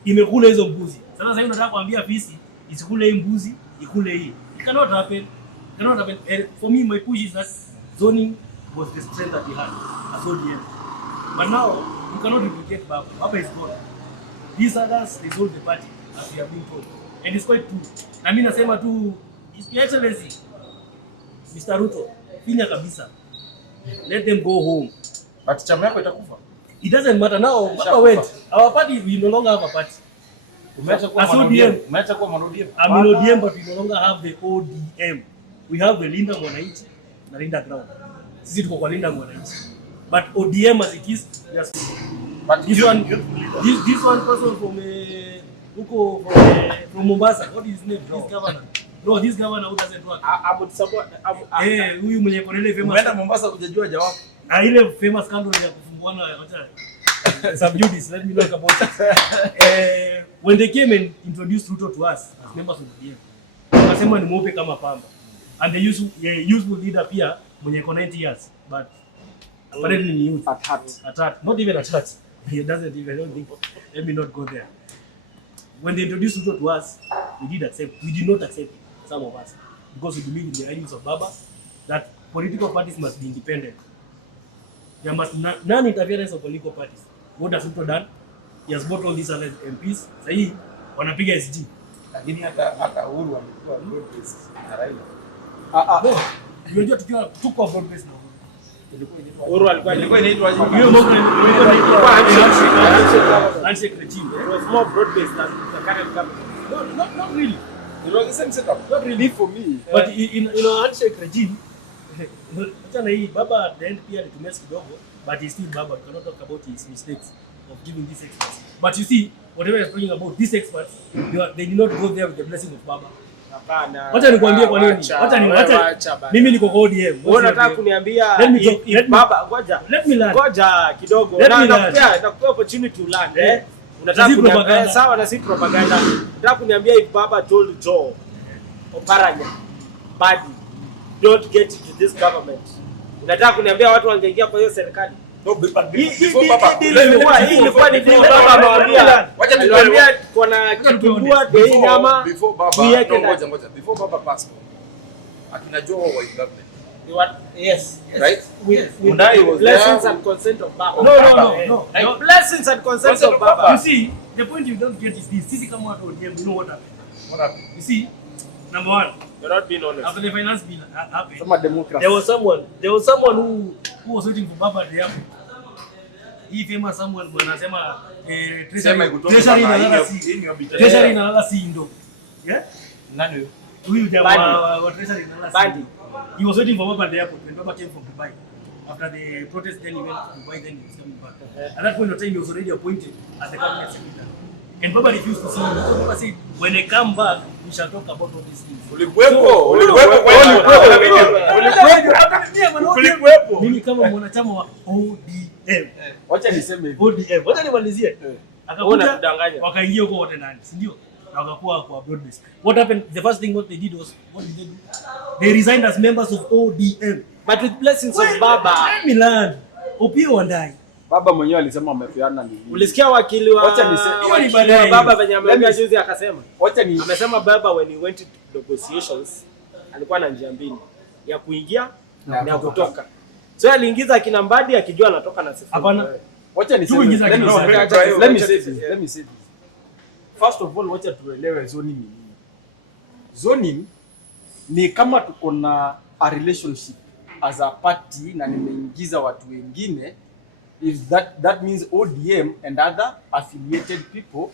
Imekula hizo mbuzi. Sasa hivi nataka kuambia fisi isikule hii mbuzi, ikule hii. It cannot happen. For me, my push is that zoning was the strength that we had as ODM. But now, you cannot duplicate Baba. Baba is gone. These others, they sold the party, as we have been told. And it's quite true. Na mimi nasema tu, Your Excellency, Mr. Ruto, finya kabisa. Let them go home. But chama yako itakufa. It doesn't matter now. Baba went. Our party, we no longer have a party. Umeacha kuwa ODM. I'm in ODM, but we no longer have the ODM. We have the Linda Mwananchi na Linda Ground. Sisi tuko kwa Linda Mwananchi. But ODM as it is, just but this one person from Mombasa. What is his name? This governor. No, this governor who doesn't work. I would support. Huyu mwenye kolele famous. Umeenda Mombasa hujajua jawabu. Ile famous scandal ya kufunguana acha. Subjudice, let me talk about it. When they came and introduced Ruto to us as members of ODM, wakasema ni mweupe kama pamba. And the useful leader pia mwenye 90 years, but apparently ni youth At heart. Not even at heart. He doesn't even, I don't think. Let me not go there. When they introduced Ruto to us, we did not accept it, some of us, because we believe in the ideals of Baba, that political parties must be independent. There must non-interference of political parties. What has Ruto done? he has bought all these other MPs. Sasa hii wanapiga SG. Lakini hata Uhuru amekuwa broad based na Raila. Unajua tuko broad based na Uhuru alikuwa inaitwa hiyo mambo ilikuwa handshake regime. It was more broad based than the current government. Not really. It was the same setup. Not really for me. But in a handshake regime, acha na hii baba at the end pia alitumia kidogo, but he still baba. We cannot talk about his mistakes of giving these experts. But you see, whatever you're talking about, these experts, they did not go there with the blessing of baba. Hapana. Wacha nikwambie kwa nini. Wacha mimi niko kwa ODM. Wewe unataka kuniambia baba ngoja. Let me learn. Ngoja kidogo. Nakupea opportunity to learn. Unataka kuniambia sawa na si propaganda. Unataka kuniambia if baba told Joe Oparanya badi don't get into this government. Unataka kuniambia watu wangeingia kwa hiyo serikali? No, but before baba ilikuwa ni deal baba amewambia. Aliwaambia kuna kitumbua bei nyama. Before baba ngoja. Before baba passed. Akina Joe wa government. Yes. Right? With was blessings there. and consent of baba. No. Like blessings and consent of baba. You see, the point you don't get is this. Sisi kama watu ODM, you know what happened? What happened? You see, number one, You're not being honest. after the finance bill happened, Some democracy. there was someone who was waiting for baba at the airport. He famous someone who anasema Sema Ikutoke treasury bana, inalala hii si ni Obiter. treasury inalala si ndo. Yeah? Nani huyo? Huyu jamaa wa treasury inalala si. Bandi. He was waiting for baba at the airport when baba came from Dubai. After the protest, then he went to Dubai, then he was coming back. At that point of time, he was already appointed as the cabinet secretary. And Baba refused to see him. So Baba said, when I come back, we shall talk about all these things. Ulikuwepo. Mimi kama mwanachama wa ODM. Wacha niseme hivi. ODM. Wacha nimalizie. Akakuja Kudanganya. wakaingia huko wote ndani, si ndio? Na wakakuwa kwa broad base. What happened? The first thing what they did was, what did they do? They resigned as members of ODM. But with blessings of baba. Let me learn. Opio Wandai. Baba mwenyewe alisema amepeana nini. Ulisikia wakili wa baba venye ameambia juzi akasema. Amesema baba when he went to negotiations alikuwa na njia mbili ya kuingia na kutoka. So aliingiza kina Mbadi akijua anatoka na sifuri. Hapana. Wacha niseme. Let me say this. First of all, wacha tuelewe zoning ni nini. Zoning ni kama tuko na a relationship as a party na nimeingiza watu wengine, if that means ODM and other affiliated people,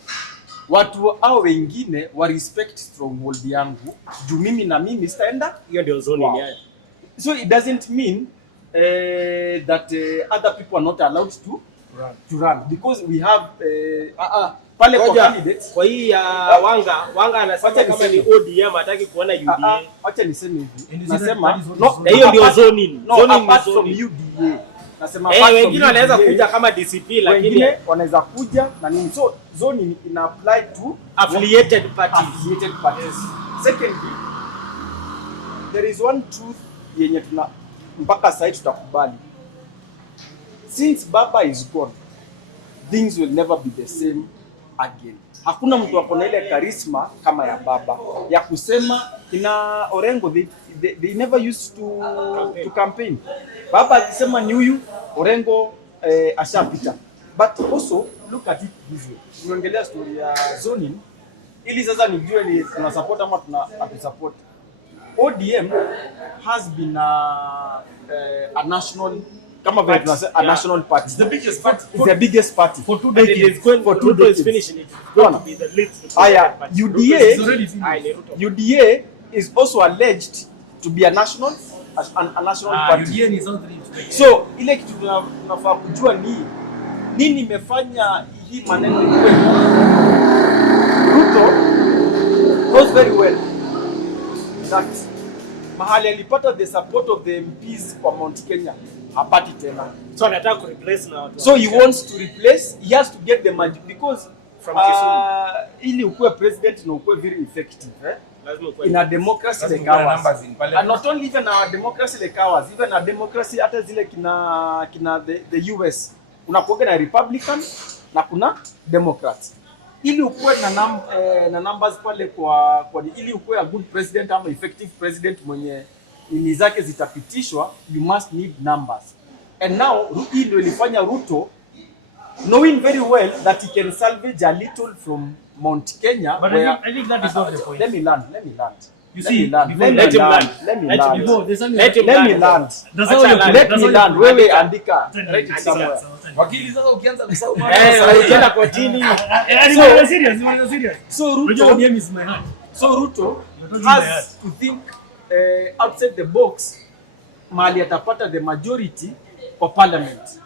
watu hao wengine wa respect stronghold yangu juu mimi na mimi sitaenda. Hiyo ndio zoning yake. So it doesn't mean that other people are not allowed to run because we have pale kwa candidates. Kwa hii ya Wanga anasema kama ni ODM hataki kuona UDA. Acha niseme hivi. Nasema na hiyo ndio zoning. Zoning is from UDA. Nasema wengine wanaweza kuja kama DCP lakini wengine wanaweza kuja na nini. So zoning ina apply to affiliated parties. Secondly, there is one truth yenye tuna mpaka sasa tutakubali. Since Baba is gone, things will never be the same again. Hakuna mtu ako na ile charisma kama ya Baba ya kusema ina Orengo they never used to campaign. Baba akisema ni huyu Orengo ashapita. But also look at it this way. Tunaongelea story ya zoning ili sasa nijue ni tuna support ama tuna support. ODM has been a national kama vile tunasema a national party. It's the biggest party. It's the biggest party. For 2 decades. For 2 decades. Is finishing it. It's going to be the least. UDA is also alleged to be a national party. UDA ni something. So ile kitu tunafaa kujua ni nini imefanya hii maneno iwe. Ruto knows very well that mahali alipata the support of the MPs kwa Mount Kenya hapati tena. So anataka ku replace na watu. So he wants to replace, he has to get the money because from Kisumu ili ukuwe president na ukuwe very effective lazima ukuwe in a democracy like ours. And not only even a democracy like ours, even a democracy hata zile kina the US. Unakuwa na Republican na kuna Democrats. Ili ukuwe na numbers pale kwa ili ukuwe a good president ama effective president mwenye ili zake zitapitishwa, you must need numbers. And now hii ndio ilifanya Ruto knowing very well that he can salvage a little from Mount Kenya. But where, I think that is not the point. Let me land. You Let see, me land. before- Let let me him land. land. Let me Let him land. Before, there's something Let him Let me land. land. That's Acha how you land. Let that's me how you- land. Wewe andika. Write it Andika. somewhere. Wakili sasa ukianza kusahau Ukienda kotini. You were serious, you were serious. So Unajua Ruto, ODM is my heart. so Ruto You're touching my heart. has to think outside the box mahali atapata the majority for parliament,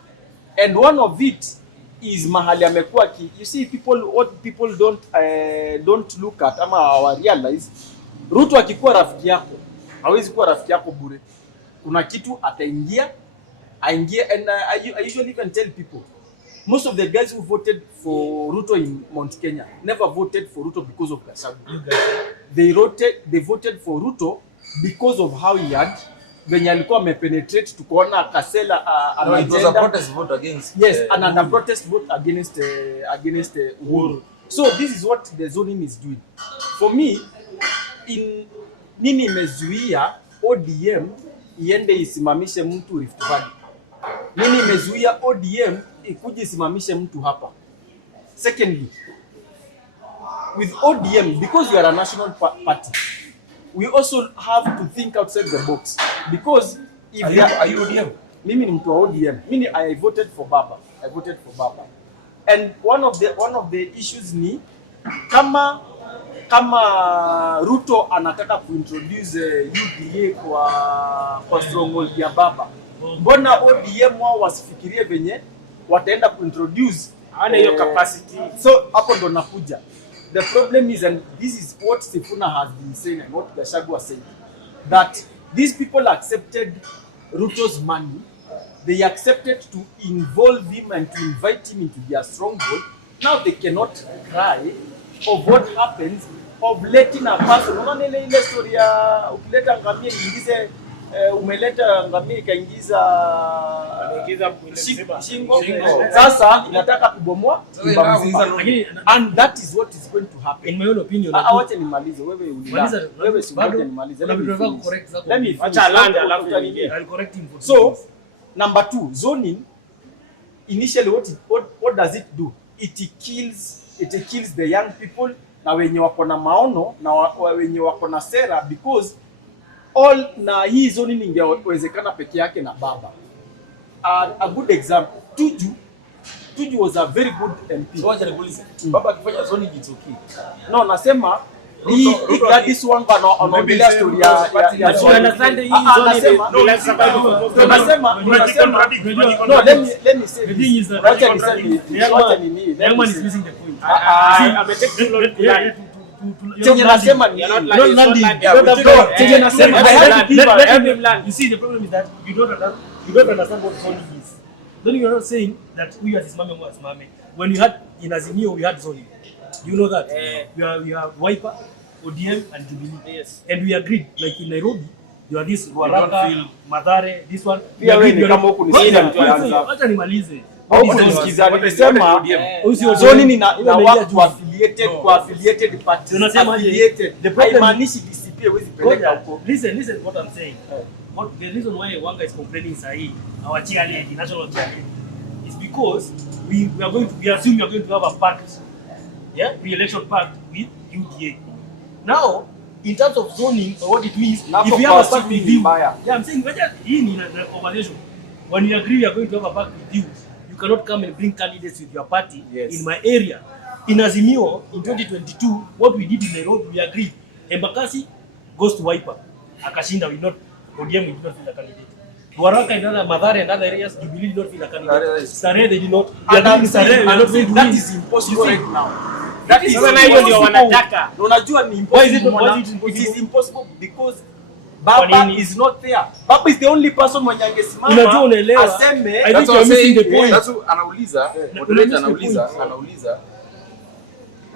and one of it is mahali amekuwa you see what people don't look at ama realize. Ruto akikuwa rafiki yako hawezi kuwa rafiki yako bure. Kuna kitu ataingia aingie, and I usually even tell people, most of the guys who voted for Ruto in Mount Kenya never voted for Ruto because of Gachagua. You guys. They voted for Ruto because of how he had venye alikuwa amepenetrate, tukaona Kasela No, it was a protest vote against. yes, and a protest vote against Uhuru. So this is what the zoning is doing. For me, in nini imezuia ODM iende isimamishe mtu Rift Valley? Nini imezuia ODM ikuje isimamishe mtu hapa? Secondly, with ODM, because we are a national party, we also have to think outside the box, because if Are you ODM? mimi ni mtu wa ODM. Mimi I voted for Baba. And one of the issues ni kama Ruto anataka kuintroduce UDA kwa stronghold ya Baba, mbona ODM wao wasifikirie venye wataenda kuintroduce? Hawana hiyo capacity. So hapo ndo nakuja. The problem is, and this is what Sifuna has been saying and what Gachagua said, that these people accepted Ruto's money. They accepted to involve him and to invite him into their stronghold. Now they cannot cry of what happens of letting a person. Unaona ile story ya ukileta ngamia ingize, umeleta ngamia ikaingiza shingo. Sasa inataka kubomoa nyumba mzima. And that is what is going to happen. In my own opinion, Awache nimalize, wewe si ngoja nimalize. Let me finish. Acha land alafu uingie. I'll correct him for So, number 2, zoning, initially what does it do? It kills the young people na wenye wako na maono na wenye wako na sera, because na hii zoning ingewezekana peke yake na Baba. A good example, Tuju was a very good MP. So wacha nikuulize. Baba akifanya zoning it's okay. No, nasema hii Gladys wangu anaongelea story ya understand hii zoning no let's survive. No, let me say the thing is that young man is missing the point. I take too long to land. Chenye nasema ni Not landing. chenye nasema You see, the problem is that you don't understand what zoning is. Zoning, you're not saying that we are Simame or Simame. When we had in Azimio, we had zoning. You know that we have Wiper, ODM, and Jubilee. Yes. And we agreed, like in Nairobi, you are this Ruaraka, Madhare, this one. Pia wewe ni kama huku nisikiza mtu anza. Acha nimalize. Au kunisikiza nikisema zoning ina work kwa affiliated parties. Tunasema affiliated. Haimaanishi DCP hawezi peleka huko. Listen what I'm saying. What the reason why Wanga is complaining sahi, our cheerleading, national cheerleading, is because we assume we are going to have a pact, pre-election pact with UDA. Now, in terms of zoning, or what it means, if we have a pact with you, I'm saying, in a conversation, when we agree we are going to have a pact with you, you cannot come and bring candidates with your party in my area. In Azimio, in 2022, what we did in Nairobi, we agreed. Embakasi goes to Wiper. Akashinda, ODM did not field a candidate. Ruaraka and other Madhare and other areas, Jubilee did not field a candidate. Sare, they did not. That is impossible right now. That is wanataka. Unajua ni impossible. It is impossible because Baba is not there. Baba is the only person mwenye angesimama. Unajua unaelewa. Aseme. I think you're missing the point. That's anauliza. Anauliza.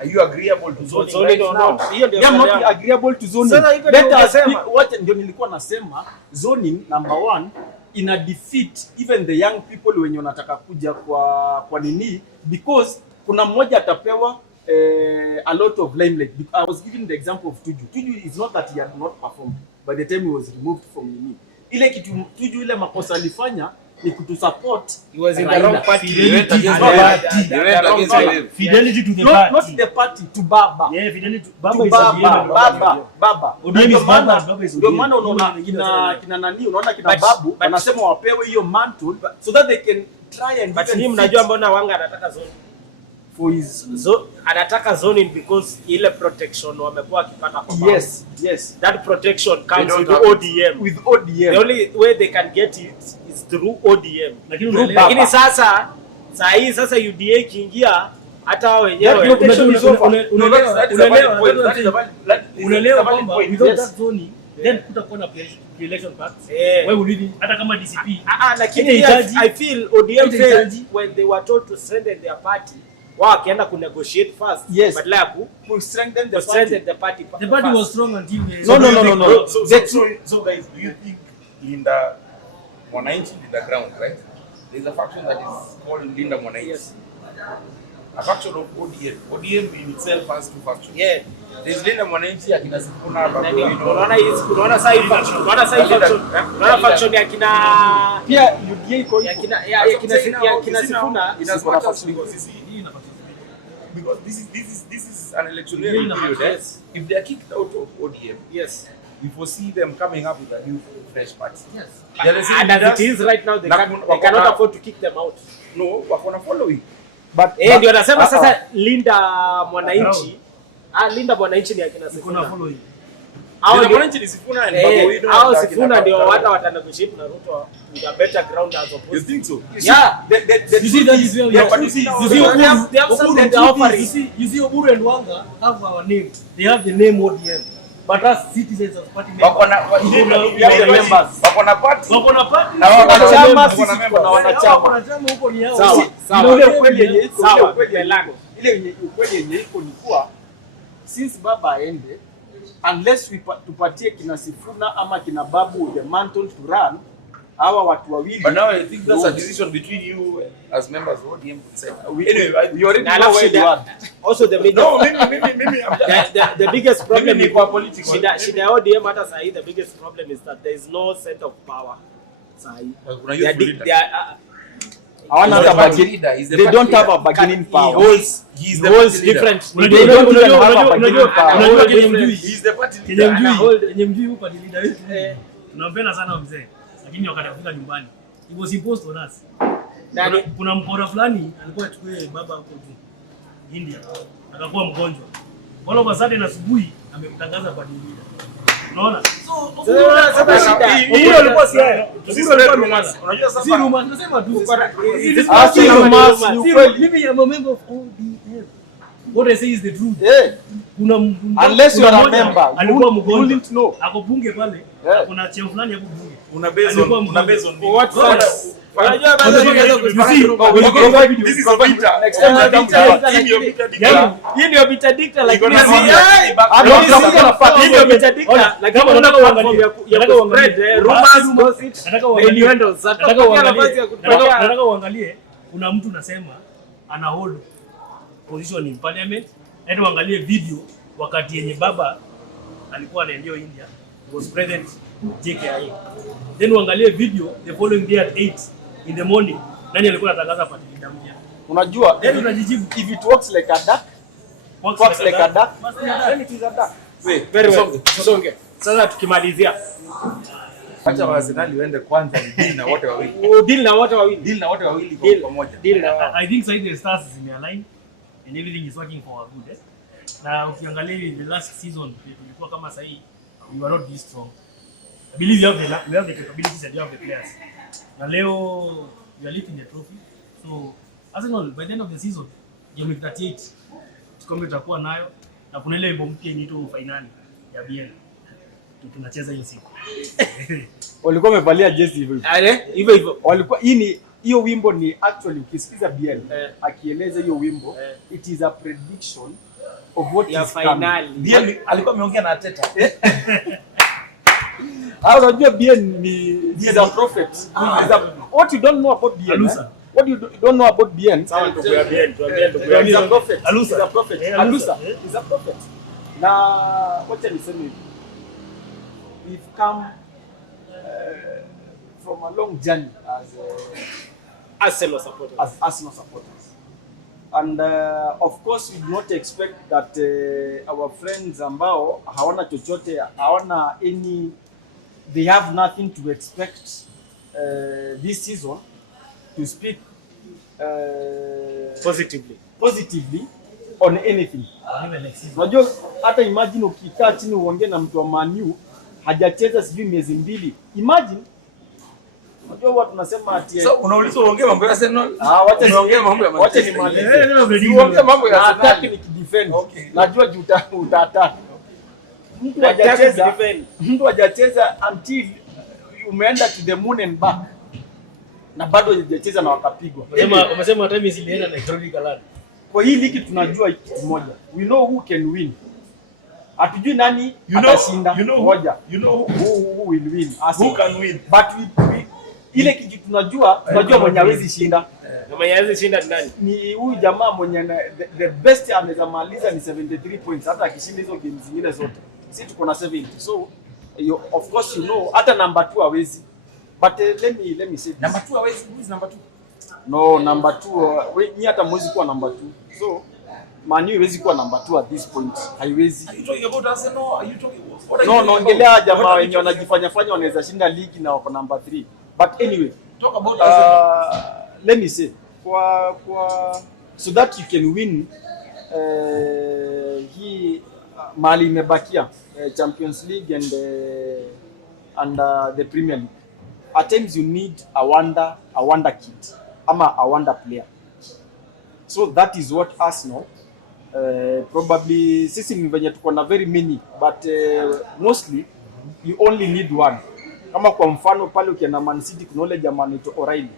Are you agreeable to zoning right now? I am not agreeable to zoning. Let us what ndio nilikuwa nasema, zoning number 1 ina defeat even the young people wenye wanataka kuja kwa nini, because kuna mmoja atapewa a lot of limelight. I was giving the example of Tuju. Tuju is not that he had not performed by the time he was removed from nini. Ile kitu Tuju ile makosa alifanya ni kutusupport. He was in the Raila. wrong party. Fidelity to the He party. went against the wave. Fidelity to the Not party. the party, to Baba. Yeah, fidelity to To Baba is at the end of the party. Baba. ODM Ndio is Baba, maana Baba is ndio ODM. maana unaona Wengine wengine kina nani, unaona kina But- Babu but- wanasema wapewe hiyo mantle so that they can try and But even ni fit mnajua mbona Wanga anataka zone? for his Anataka zoning because ile protection wamekuwa wakipata kwa power. yes That protection comes don't with have it. ODM. with ODM. The only way they can get it is through ODM. Lakini unaelewa- Lakini sasa sasa UDA ikiingia hata wao That wenyewe protection is over. No, that is a valid point. That is a valid unaelewa kwamba point. without Yes. that zoning then kutakuwa na pre-election parts. Eh. Why would we hata kama DCP lakini Ile hitaji- I feel ODM ile failed hitaji- when they were told to strengthen their party. Wao wakienda ku negotiate first Yes. badala ya ku To strengthen the strengthen the party. the party first. was strong until they No. So guys, do you think Linda Mwananchi in the ground, right? There's a faction that is called Linda Mwananchi. Yes. A faction of ODM. ODM in itself has two factions. Yeah. There's Linda Mwananchi akina Sifuna Nani, Babu, you know. unaona sasa hivi faction. Unaona sasa hivi faction. Unaona faction ya kina pia UDA iko ya hivyo. kina That's what I'm saying now. ya kina You see now, Sifuna. in as much as because you see, hii inapata. because this is an electionary period. Yes. If they are kicked out of ODM, Yes. we foresee them coming up with a new fresh party. Yes. They are the same And as leaders. it is right now, they Na- they cannot afford to kick them out. No, wako na following. But Ndio nasema sasa Linda Mwananchi. Linda Mwananchi ni akina Kuna Sifuna. following. Hao Linda ndio Mwananchi ni Sifuna and Babu, you know, hao and Sifuna akina ndio Babu. wata watanegotiate na Ruto with a better ground as You opposed. think so? Yeah. You see that is where we Yeah, are. but you see now, You see they Oburu- have- they have Oburu something two they're offering. things. You see Oburu and Wanga have our name. They have the name ODM. But us citizens as party members, Wako na wako na party. wako na party. Na wako na Wanachama, members, sisi wako na tuko na members. wanachama. Wanachama huko ni yao. Sawa, Si- sawa. Ile ukweli yenye iko, Sawa, ile ukweli yenye Melango. iko, ile ukweli yenye iko ni kuwa since Baba aende, unless tupatie kina Sifuna ama kina Babu the mantle to run, hawa watu wawili. But now I think that's a decision between you as members of ODM to decide. Anyway, we already Na know alafu where you are. also the major no, mimi the biggest problem Mimi is ni kwa political. shida ya ODM hata sahi, the biggest problem is that there is no set of power sahi. Kuna They are youthful di- leader. they are, Hawana He's the hata party bargaining. leader. He's the They party don't have a leader. bargaining he power. holds He's he the holds party leader. different. Unajua- They don't even unajua- have a unajua- bargaining unajua- power. unajua Hold Kenya different. mjui. He's the party Kenya leader. mjui, Kenya mjui huko ni leader wetu. Eh. Tunampenda sana mzee. Lakini wakati afika nyumbani, it was imposed on us. Nani? Kuna mpora fulani alikuwa achukue baba hapo juu India, akakuwa mgonjwa. All of a sudden asubuhi amemtangaza kwa leader. Unaona? Sasa shida Oburu alikuwa si haya. Sisi Oburu alikuwa rumors. amelala. Unajua sasa- Si rumors, nasema tu. Ah, si rumors, ni ukweli. Mimi am a member of ODM. What I say is the truth. Eh, Kuna Unless you are a mmoja member, you alikuwa wouldn't mgonjwa. know. Ako bunge pale. Yeah. Kuna cheo fulani hapo bunge. Una based Alikuwa on mgonjwa. what sense? Unajua bado Unajua- unaweza you kuzipata see, rumors. we go by video. This is Obiter. Next time Ah, we come Dicta, back. Dicta, Hii ndio lakini- Obiter Yaani, Dicta. Hii ndio Obiter Dicta, lakini Iko na si- mambo. Hey! Hapo Lakini tutakuja si- na fact. hii ndio Obiter Dicta, Ona, lakini kama una unataka platform uangalie, ya ku- ya nataka kuspread, uangalie. rumors, gossip, Nataka na uangalie. innuendos. Nataka Hatupatia uangalie. nafasi ya kutupatia- Nataka uangalie. Kuna mtu nasema ana hold position in parliament. Yaani uangalie video wakati yenye baba alikuwa anaendio India was president Dicta-A. Then uangalie video the following day at 8 in the morning. Nani alikuwa anatangaza party leader mpya? Unajua, Then unajijibu. if it works like a duck, works like a duck, Must be a duck. then it is a duck. Very well. Tusonge. Sasa tukimalizia. Acha Arsenal waende kwanza deal na wote wawili. Deal na wote wawili. Deal na wote wawili Deal. kwa pamoja. Deal na wao. I think side the stars zimealign and everything is working for our good. Na ukiangalia the last season tulikuwa kama sahi we were not this strong. I believe we have the capabilities and we have the players. Na leo we are lifting the trophy. So Arsenal by the end of the season game week 38 tukombe tutakuwa nayo na kuna ile wimbo mpya inaitwa finali ya BL. Tunacheza hiyo siku. Walikuwa wamevalia jezi hivyo hivyo. Hivyo hivyo. Walikuwa hiyo wimbo ni actually ukisikiza BL akieleza hiyo wimbo, Eh. it is a prediction of what Ya is coming. finali. Deal alikuwa ameongea na Ateta. Unajua BL ni is a prophet. What you don't know about BL? Alusa. What you don't know about BL? Sawa, tuambie, tuambie. Is a prophet. Alusa. Is a prophet. Alusa. Alusa is a prophet. Na wacha niseme hivi. We've come from a long journey Arsenal supporters. as Arsenal supporters. And of course we do not expect that our friends ambao hawana chochote, hawana they have nothing to expect this season to speak positively on anything. Unajua hata imagine ukikaa chini uongee na mtu wa Man U hajacheza sijui miezi 2. Imagine unajua watu tunasema ati so unauliza uongee mambo ya Arsenal. Wacha niongee mambo ya Man U. Wacha nimalize. Uongee mambo ya Arsenal. Attack ni kidefend. Okay. Najua uta-attack. Mtu hajacheza until umeenda to the moon and back. Na bado hajacheza na wakapigwa. Umesema time zilienda na electronic alert. Kwa hii ligi tunajua kitu moja. We know who can win. Hatujui nani atashinda. You know who will win. Who can win. But ile kitu tunajua mwenye hawezi shinda. Mwenye hawezi shinda ni nani? Ni huyu jamaa mwenye the best anaweza maliza ni 73 points hata akishinda hizo games zingine zote. Sisi tuko na 70. So of course you know hata number 2 hawezi. But let me say this. Number 2 hawezi, who is number 2? No, number 2 ni hata mwezi kuwa number 2. So Man U haiwezi kuwa number 2 at this point. Haiwezi. Are you talking about Arsenal? Are you talking what? No, naongelea jamaa wenye wanajifanya wanaweza shinda ligi na wako number 3. But anyway, talk about Arsenal. Let me say so that you can win hii mali imebakia Champions League and the Premier League. At times you need a wonder kid ama a wonder player. So that is what Arsenal probably sisi ni venye tuko na very many but mostly you only need one. Kama kwa mfano pale ukienda Man City kuna yule jamaa anaitwa O'Reilly.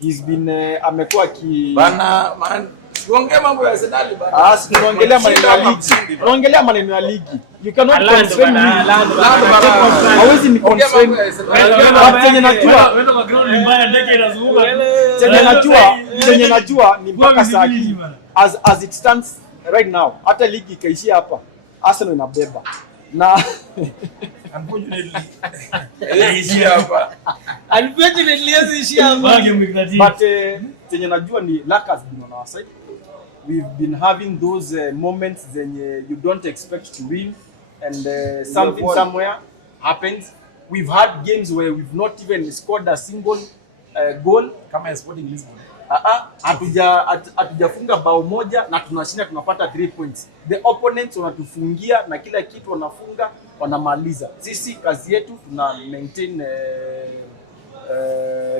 He's been amekuwa bana man tuongee mambo ya Arsenal bana. Tunaongelea maneno ya ligi. Tunaongelea maneno ya ligi. You cannot constrain me. Hawezi ni constrain. Chenye najua wewe kwa ground mbaya ndege inazunguka. Chenye najua ni mpaka saa hii as it stands right now. Hata ligi ikaishia hapa. Arsenal inabeba. Na unfortunately ishia hapa. Unfortunately ishia hapa. But chenye najua ni luck has been on our side. We've been having those moments zenye you don't expect to win and something somewhere happens. We've had games where we've not even scored a single goal kama Sporting Lisbon. Hatujafunga bao moja na tunashinda tunapata 3 points. The opponents wanatufungia na kila kitu wanafunga wanamaliza. Sisi kazi yetu tuna maintain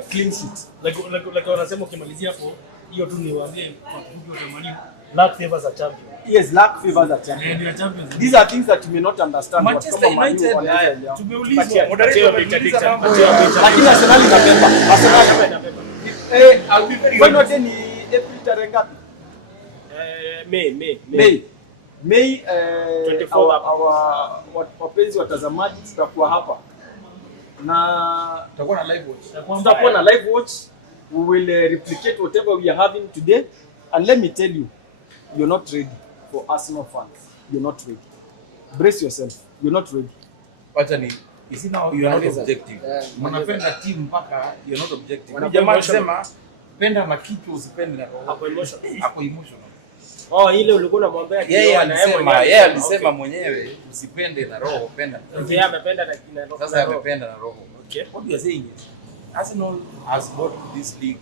clean sheet. Like wanasema ukimalizia hapo hiyo tu niwaambie kwa kifupi utamani luck favors a champion. Yes, luck favors a champion. And champions. These are things that you may not understand. Manchester United tumeulizwa moderator ameuliza lakini Arsenal inabeba. Arsenal inabeba. I'll be very When not any April tarehe ngapi? May 24 wapenzi watazamaji tutakuwa hapa na tutakuwa na live watch. We will replicate whatever we are having today and let me tell you, you're not ready for Arsenal fans. You're not ready. Brace yourself. You're not ready. Wacha ni is it now you are not objective. Mnapenda team mpaka you're not objective. Jamaa anasema penda na kitu usipende na roho. Hapo emotional. Ile ulikuwa unamwambia yeye alisema mwenyewe usipende na roho, penda. Yeye amependa na roho. Sasa amependa na roho. Okay. What you are saying is Arsenal has got this league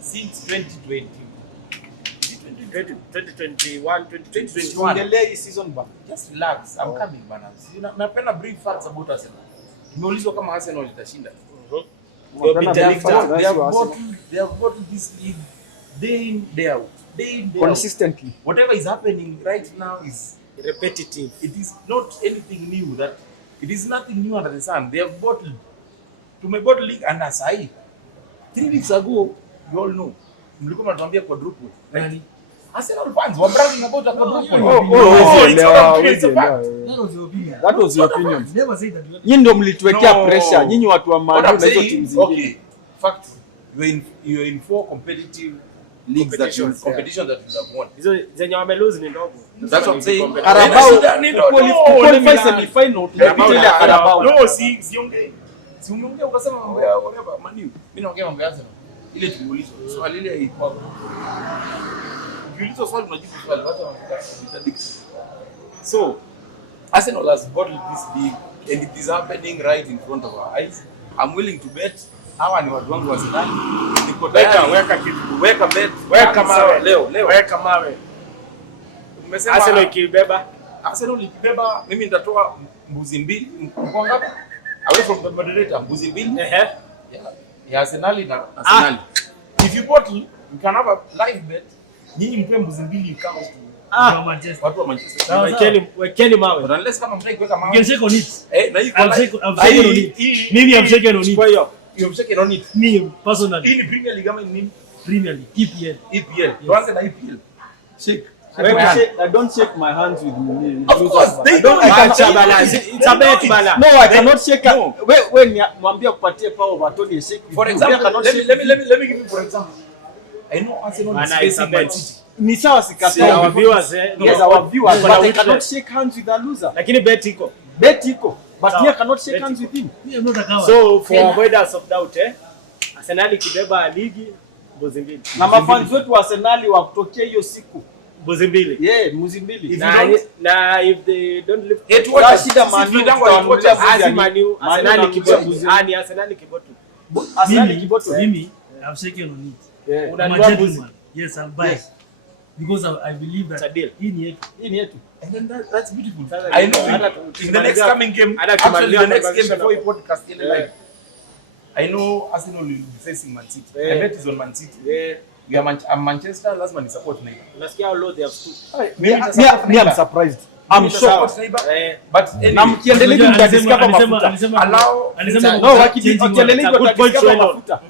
since 2020. 2021, 2021. Tuendelee hii season bana. Just relax. I'm coming bana. Napenda brief facts about Arsenal. Tumeulizwa kama Arsenal itashinda. They have bottled this league day in, day out. Consistently. Whatever is happening right now is repetitive. It is not anything new. It is nothing new under the sun. They have bottled. Tumebottle league under Sai. 3 weeks ago, you all know. Mlikuwa mnatuambia quadruple. Right? Arsenal fans were bragging about a quadruple. That was your opinion. Never say that. Nyinyi ndio mlituwekea pressure. Nyinyi watu wa Man U na hizo timu zingine. Okay. Fact, you are in 4 competitive leagues competitions that you have won. Hizo zenye wame lose ni ndogo. That's what I'm saying. Carabao qualify semi final. No, siongei. Si umeongea ukasema mambo ya whatever Man U. Mimi naongea mambo ya Arsenal. Ile tuliulizwa. Swali ile ilikuwa. Ukiulizwa swali unajibu swali, wacha Obiter Dicta. So, Arsenal has bottled this league and it is happening right in front of our eyes. I'm willing to bet. Hawa ni watu wangu wa Arsenal. Niko tayari. Weka kitu. Weka bet. Weka mawe. Leo. Weka mawe. Umesema Arsenal ikibeba. Arsenal ikibeba, mimi nitatoa mbuzi mbili. Mko ngapi? Away from the moderator, mbuzi mbili. Ya Arsenal na Arsenal. If you bottle, you can have a live bet. Nyinyi mpe mbuzi mbili ikawa Wa Manchester. watu wa Manchester. Wekeni mawe. But unless kama mtaki kuweka You mawe. can shake on it. Na hii I'm shaking on it. Mimi I'm shaking on it. Kwa hiyo, you shake on it. Me personally. Hii ni Premier League ama ni Premier League, EPL. EPL. Tuanze na EPL. Shake. I don't shake my hands with me. Of course, they don't. It's a bet bana. No, I cannot shake. No. Wewe mwambie kupatie power of attorney shake. For example, let me give you for example. I know Arsenal is facing Man City. Ni sawa sikatai. Our viewers Yes, our viewers, but I cannot shake hands with a loser. lakini bet iko. Bet iko, but I cannot shake hands with him. Me, I'm not a coward. So for avoidance of doubt Arsenal ikibeba ligi mbuzi mbili. Na mafans wetu wa Arsenal wakutokea hiyo siku. Mbuzi mbili. Yeah, mbuzi mbili. Na if they don't live shida manu Arsenal kibotu. Ani Arsenal kibotu. Arsenal kibotu. Mimi, I'm shaking on it. Yeah. I'm a gentleman. Yes, I'll buy. Because I believe It's a that deal. hii ni yetu. And then that's beautiful. I know in the next coming game, Ada actually the next game conversation before we podcast in the live, I know Arsenal will be facing Man City. Yeah. I bet is on Man City. Yeah. We are I'm Manchester, lazima ni support neighbor. Unasikia how low they have stood. Me, I'm surprised. I'm shocked. But Na mkiendelea mtadiscover mafuta. Allow No, wakiendelea mtadiscover mafuta.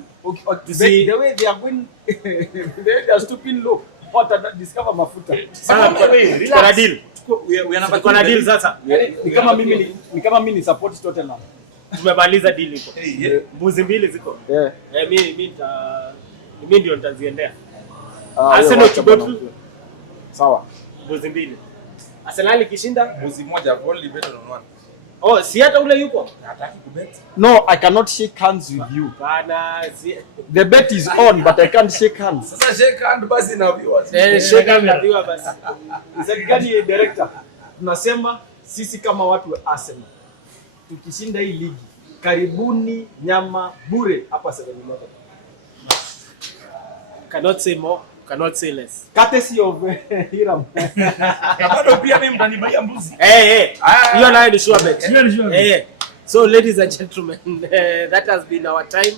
See, The way they are going, they are stooping low. Watadiscover mafuta. kuna deal. we are Kuna deal sasa. Ni kama mimi ni support Tottenham. Tumemaliza deal iko. Mbuzi mbili ziko. Yeah. Mimi ndio nitaziendea. Arsenal kibotu. Sawa. Mbuzi mbili. Arsenal ikishinda mbuzi moja only bet on one. Oh, si hata ule yuko. Hataki kubet. No, I cannot shake hands with you. Bana, si The bet is on, but I can't shake hands. Sasa shake hand basi na viewers. shake hand na viewers basi. Serikali director, tunasema sisi kama watu wa Arsenal tukishinda hii ligi, karibuni nyama bure hapa 7-Eleven. Cannot say more, cannot say less. Courtesy of Hiram. Bado pia mimi mtanibaia mbuzi. Hiyo nayo ni sure bet. Hiyo ni sure bet. So ladies and gentlemen, that has been our time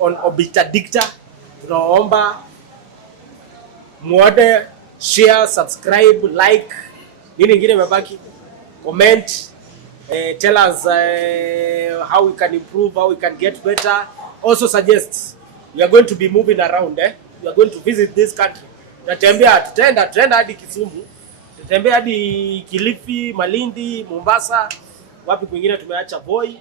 on Obiter Dicta. Tunaomba muone, share, subscribe, like. Nini ingine imebaki? Comment. Tell us how we can improve, how we can get better. Also suggest. We are going to be moving around. We are going to visit this country. Tutaenda hadi Kisumu. Tutembea hadi Kilifi, Malindi, Mombasa. Wapi kwingine tumeacha Voi.